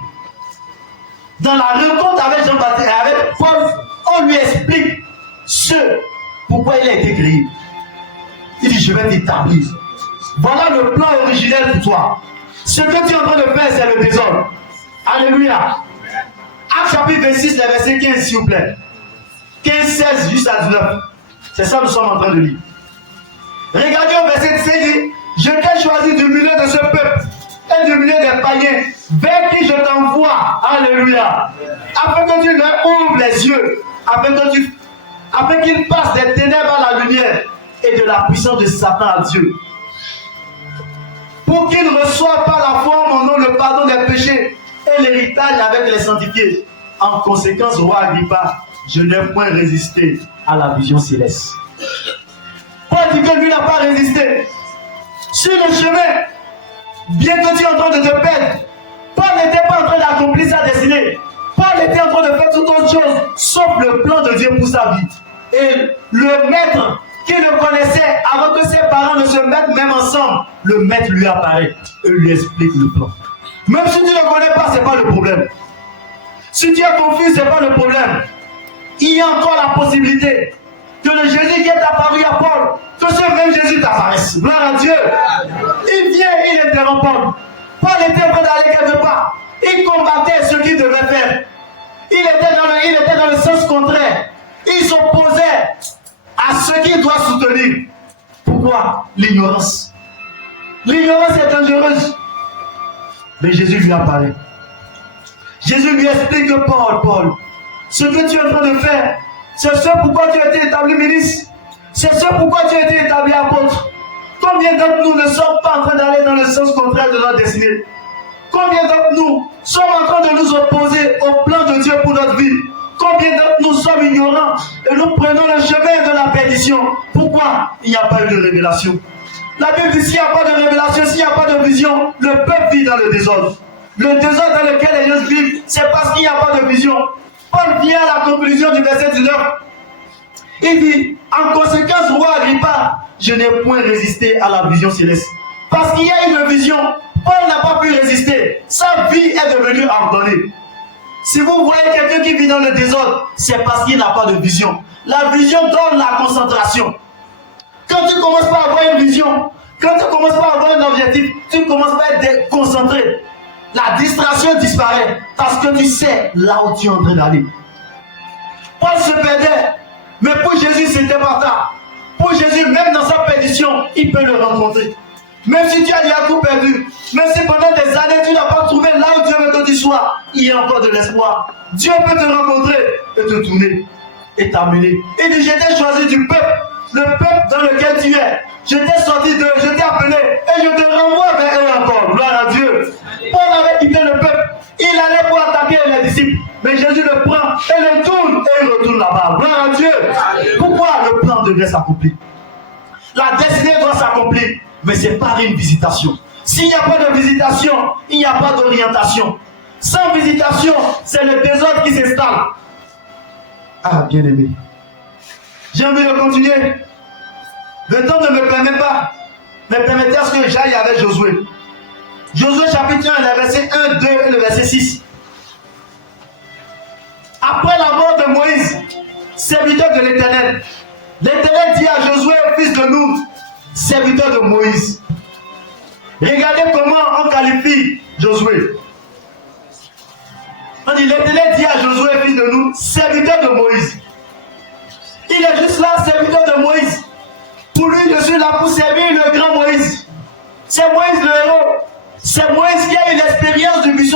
Dans la rencontre avec Jean-Baptiste et avec Paul, on lui explique ce pourquoi il a été créé. Il dit, je vais t'établir. Voilà le plan originel pour toi. Ce que tu es en train de faire, c'est le désordre. Alléluia. Actes chapitre 26, les versets 15, s'il vous plaît. 15, 16, jusqu'à 19. C'est ça que nous sommes en train de lire. Regardez au verset 16, il dit, je t'ai choisi du milieu de ce peuple et du milieu des païens, vers qui je t'envoie. Alléluia. Afin que tu leur ouvres les yeux, afin qu'ils passent des ténèbres à la lumière et de la puissance de Satan à Dieu. Pour qu'ils reçoivent par la foi en mon nom le pardon des péchés et l'héritage avec les sanctifiés. En conséquence, roi Agrippa, je n'ai point résisté à la vision céleste. Paul dit que lui n'a pas résisté. Sur le chemin, bien que tu es en train de te perdre, Paul n'était pas en train d'accomplir sa destinée. Paul était en train de faire toute autre chose, sauf le plan de Dieu pour sa vie. Et le maître qui le connaissait avant que ses parents ne se mettent même ensemble, le maître lui apparaît et lui explique le plan. Même si tu ne le connais pas, ce n'est pas le problème. Si tu es confus, ce n'est pas le problème. Il y a encore la possibilité que le Jésus qui est apparu à Paul, que ce même Jésus t'apparaisse. Gloire à Dieu. Il vient, il interrompt Paul. Paul était en train d'aller quelque part. Il combattait ce qu'il devait faire. Il était dans le sens contraire. Il s'opposait à ce qu'il doit soutenir. Pourquoi? L'ignorance. L'ignorance est dangereuse. Mais Jésus lui apparaît. Jésus lui explique que Paul, ce que tu es en train de faire, c'est ce pourquoi tu as été établi ministre. C'est ce pourquoi tu as été établi apôtre. Combien d'entre nous ne sommes pas en train d'aller dans le sens contraire de notre destinée? Combien d'entre nous sommes en train de nous opposer au plan de Dieu pour notre vie? Combien d'entre nous sommes ignorants et nous prenons le chemin de la perdition? Pourquoi il n'y a pas eu de révélation? La Bible dit, s'il n'y a pas de révélation, s'il n'y a pas de vision, le peuple vit dans le désordre. Le désordre dans lequel les gens vivent, c'est parce qu'il n'y a pas de vision. Paul vient à la conclusion du verset 19. Il dit, en conséquence, roi Agrippa, je n'ai point résisté à la vision céleste. Parce qu'il y a une vision, Paul n'a pas pu résister. Sa vie est devenue ordonnée. Si vous voyez quelqu'un qui vit dans le désordre, c'est parce qu'il n'a pas de vision. La vision donne la concentration. Quand tu commences par avoir une vision, quand tu commences par avoir un objectif, tu commences par être concentré. La distraction disparaît parce que tu sais là où tu es en train d'aller. Paul se perdait, mais pour Jésus, c'était pas tard. Pour Jésus, même dans sa perdition, il peut le rencontrer. Même si tu as déjà tout perdu, même si pendant des années tu n'as pas trouvé là où Dieu veut que tu sois, il y a encore de l'espoir. Dieu peut te rencontrer et te tourner et t'amener. Il dit, je t'ai choisi du peuple, le peuple dans lequel tu es. Je t'ai sorti d'eux, je t'ai appelé et je te renvoie vers eux encore. Gloire à Dieu. Paul avait quitté le peuple, il allait pour attaquer les disciples. Mais Jésus le prend et le tourne et il retourne là-bas. Gloire à Dieu. Pourquoi le plan devait s'accomplir? La destinée doit s'accomplir, mais c'est par une visitation. S'il n'y a pas de visitation, il n'y a pas d'orientation. Sans visitation, c'est le désordre qui s'installe. Ah, bien aimé. J'ai envie de continuer. Le temps ne me permet pas. Mais permettez à ce que j'aille avec Josué. Josué chapitre 1, le verset 1, 2 et le verset 6. Après la mort de Moïse, serviteur de l'Éternel, l'Éternel dit à Josué, fils de Nun, serviteur de Moïse. Regardez comment on qualifie Josué. On dit, l'Éternel dit à Josué, fils de Nun, serviteur de Moïse.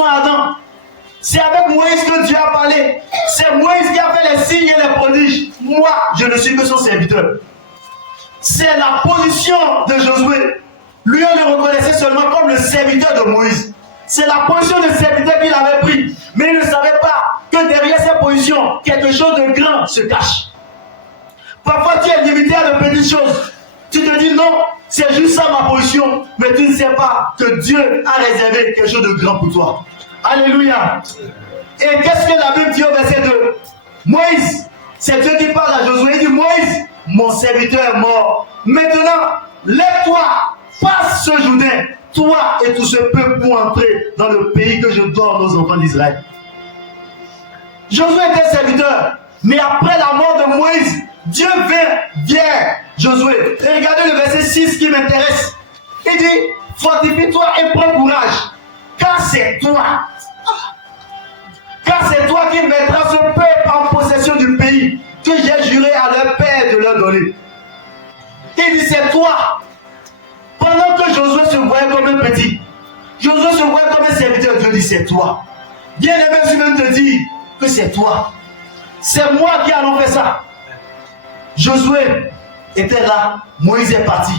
Adam. C'est avec Moïse que Dieu a parlé. C'est Moïse qui a fait les signes et les prodiges. Moi, je ne suis que son serviteur. C'est la position de Josué. Lui, on le reconnaissait seulement comme le serviteur de Moïse. C'est la position de serviteur qu'il avait pris. Mais il ne savait pas que derrière cette position, quelque chose de grand se cache. Parfois, tu es limité à de petites choses. Tu te dis non, c'est juste ça ma position. Mais tu ne sais pas que Dieu a réservé quelque chose de grand pour toi. Alléluia. Et qu'est-ce que la Bible dit au verset 2? Moïse, c'est Dieu qui parle à Josué. Il dit, Moïse, mon serviteur est mort. Maintenant, lève-toi, passe ce Jourdain, toi et tout ce peuple pour entrer dans le pays que je donne aux enfants d'Israël. Josué était serviteur, mais après la mort de Moïse, Dieu vient Josué. Et regardez le verset 6 qui m'intéresse. Il dit, fortifie-toi et prends courage, car c'est toi. Car c'est toi qui mettras ce peuple en possession du pays que j'ai juré à leur père de leur donner. Il dit, c'est toi. Pendant que Josué se voyait comme un petit, Josué se voyait comme un serviteur, Dieu dit, c'est toi. Bien aimé, je viens de te dire que c'est toi. C'est moi qui allons faire ça. Josué était là, Moïse est parti.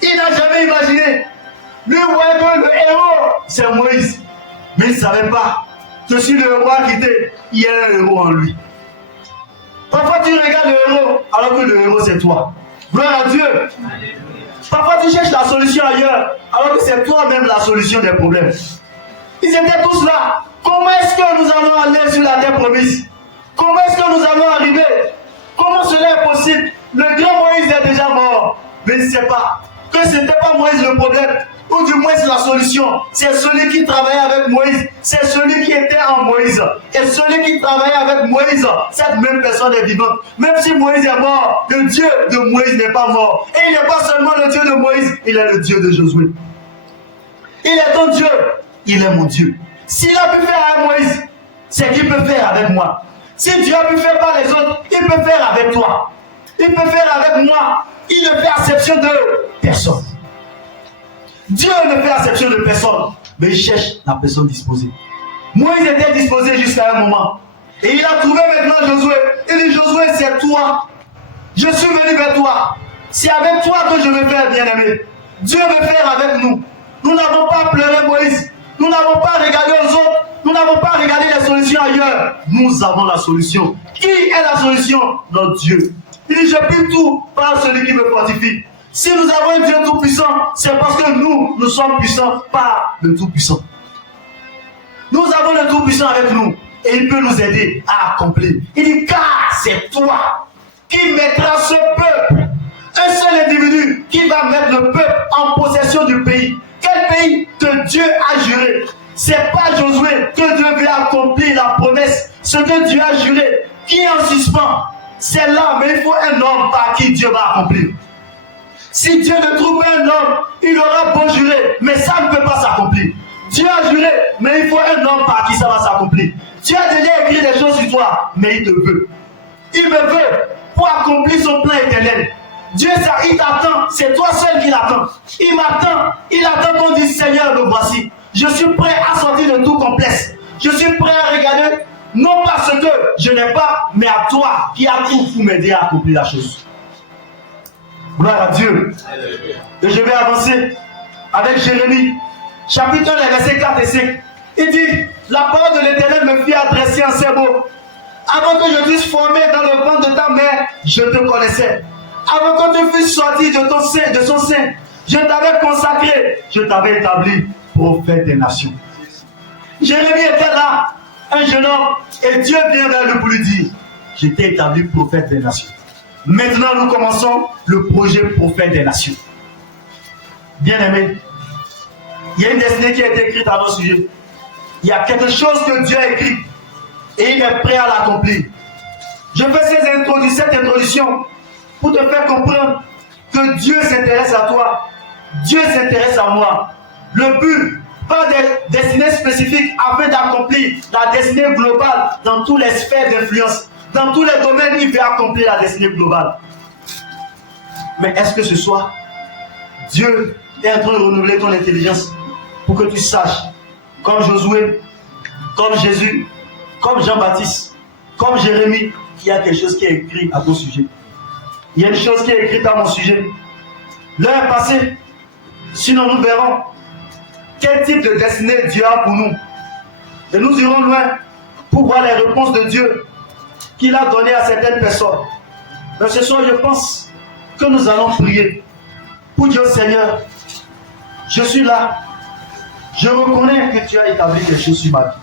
Il n'a jamais imaginé. Lui voyait que le héros, c'est Moïse. Mais il ne savait pas que si le héros a quitté, il y a un héros en lui. Parfois tu regardes le héros, alors que le héros c'est toi. Gloire à Dieu. Alléluia. Parfois tu cherches la solution ailleurs, alors que c'est toi-même la solution des problèmes. Ils étaient tous là. Comment est-ce que nous allons aller sur la terre promise? Comment est-ce que nous allons arriver? Comment cela est possible? Le grand Moïse est déjà mort. Mais il ne sait pas que ce n'était pas Moïse le problème, ou du moins c'est la solution. C'est celui qui travaillait avec Moïse, c'est celui qui était en Moïse. Et celui qui travaillait avec Moïse, cette même personne est vivante. Même si Moïse est mort, le Dieu de Moïse n'est pas mort. Et il n'est pas seulement le Dieu de Moïse, il est le Dieu de Josué. Il est ton Dieu, il est mon Dieu. S'il a pu faire avec Moïse, c'est qu'il peut faire avec moi. Si Dieu a pu faire par les autres, il peut faire avec toi. Il peut faire avec moi. Il ne fait exception de personne. Dieu ne fait exception de personne, mais il cherche la personne disposée. Moïse était disposé jusqu'à un moment. Et il a trouvé maintenant Josué. Il dit, Josué, c'est toi. Je suis venu vers toi. C'est avec toi que je veux faire, bien-aimé. Dieu veut faire avec nous. Nous n'avons pas pleuré Moïse. Nous n'avons pas regardé aux autres. Nous n'avons pas regardé les solutions ailleurs. Nous avons la solution. Qui est la solution? Notre Dieu. Il dit, je puis tout par celui qui me fortifie. Si nous avons un Dieu tout-puissant, c'est parce que nous sommes puissants par le tout-puissant. Nous avons le tout-puissant avec nous et il peut nous aider à accomplir. Il dit, car c'est toi qui mettras ce peuple, un seul individu qui va mettre le peuple en possession du pays. Quel pays que Dieu a juré? C'est pas Josué que Dieu veut accomplir la promesse. Ce que Dieu a juré, qui est en suspens, c'est là, mais il faut un homme par qui Dieu va accomplir. Si Dieu ne trouve pas un homme, il aura beau jurer, mais ça ne peut pas s'accomplir. Dieu a juré, mais il faut un homme par qui ça va s'accomplir. Dieu a déjà écrit des choses sur toi, mais il te veut. Il me veut pour accomplir son plan éternel. Dieu, il t'attend, c'est toi seul qui l'attend. Il m'attend, il attend qu'on dise, Seigneur, me voici. Je suis prêt à sortir de tout complexe. Je suis prêt à regarder, non pas ce que je n'ai pas, mais à toi qui as tout pour m'aider à accomplir la chose. Gloire à Dieu. Et je vais avancer avec Jérémie, chapitre 1, versets 4 et 5. Il dit, la parole de l'Éternel me fit adresser en ces mots. Avant que je t'eusse formé dans le ventre de ta mère, je te connaissais. Avant que tu fusses sorti de son sein, je t'avais consacré, je t'avais établi prophète des nations. Jérémie était là, un jeune homme, et Dieu vient vers lui pour lui dire, je t'ai établi prophète des nations. Maintenant, nous commençons le projet prophète des nations. Bien-aimé, il y a une destinée qui a été écrite à nos sujets. Il y a quelque chose que Dieu a écrit et il est prêt à l'accomplir. Je fais cette introduction pour te faire comprendre que Dieu s'intéresse à toi. Dieu s'intéresse à moi. Le but, pas des destinées spécifiques afin d'accomplir la destinée globale dans toutes les sphères d'influence. Dans tous les domaines, il veut accomplir la destinée globale. Mais est-ce que ce soir, Dieu est en train de renouveler ton intelligence pour que tu saches comme Josué, comme Jésus, comme Jean-Baptiste, comme Jérémie, il y a quelque chose qui est écrit à ton sujet. Il y a une chose qui est écrite à mon sujet. L'heure est passée, sinon nous verrons quel type de destinée Dieu a pour nous. Et nous irons loin pour voir les réponses de Dieu qu'il a données à certaines personnes. Mais ce soir, je pense que nous allons prier pour dire au Seigneur, je suis là, je reconnais que tu as établi quelque chose sur ma vie.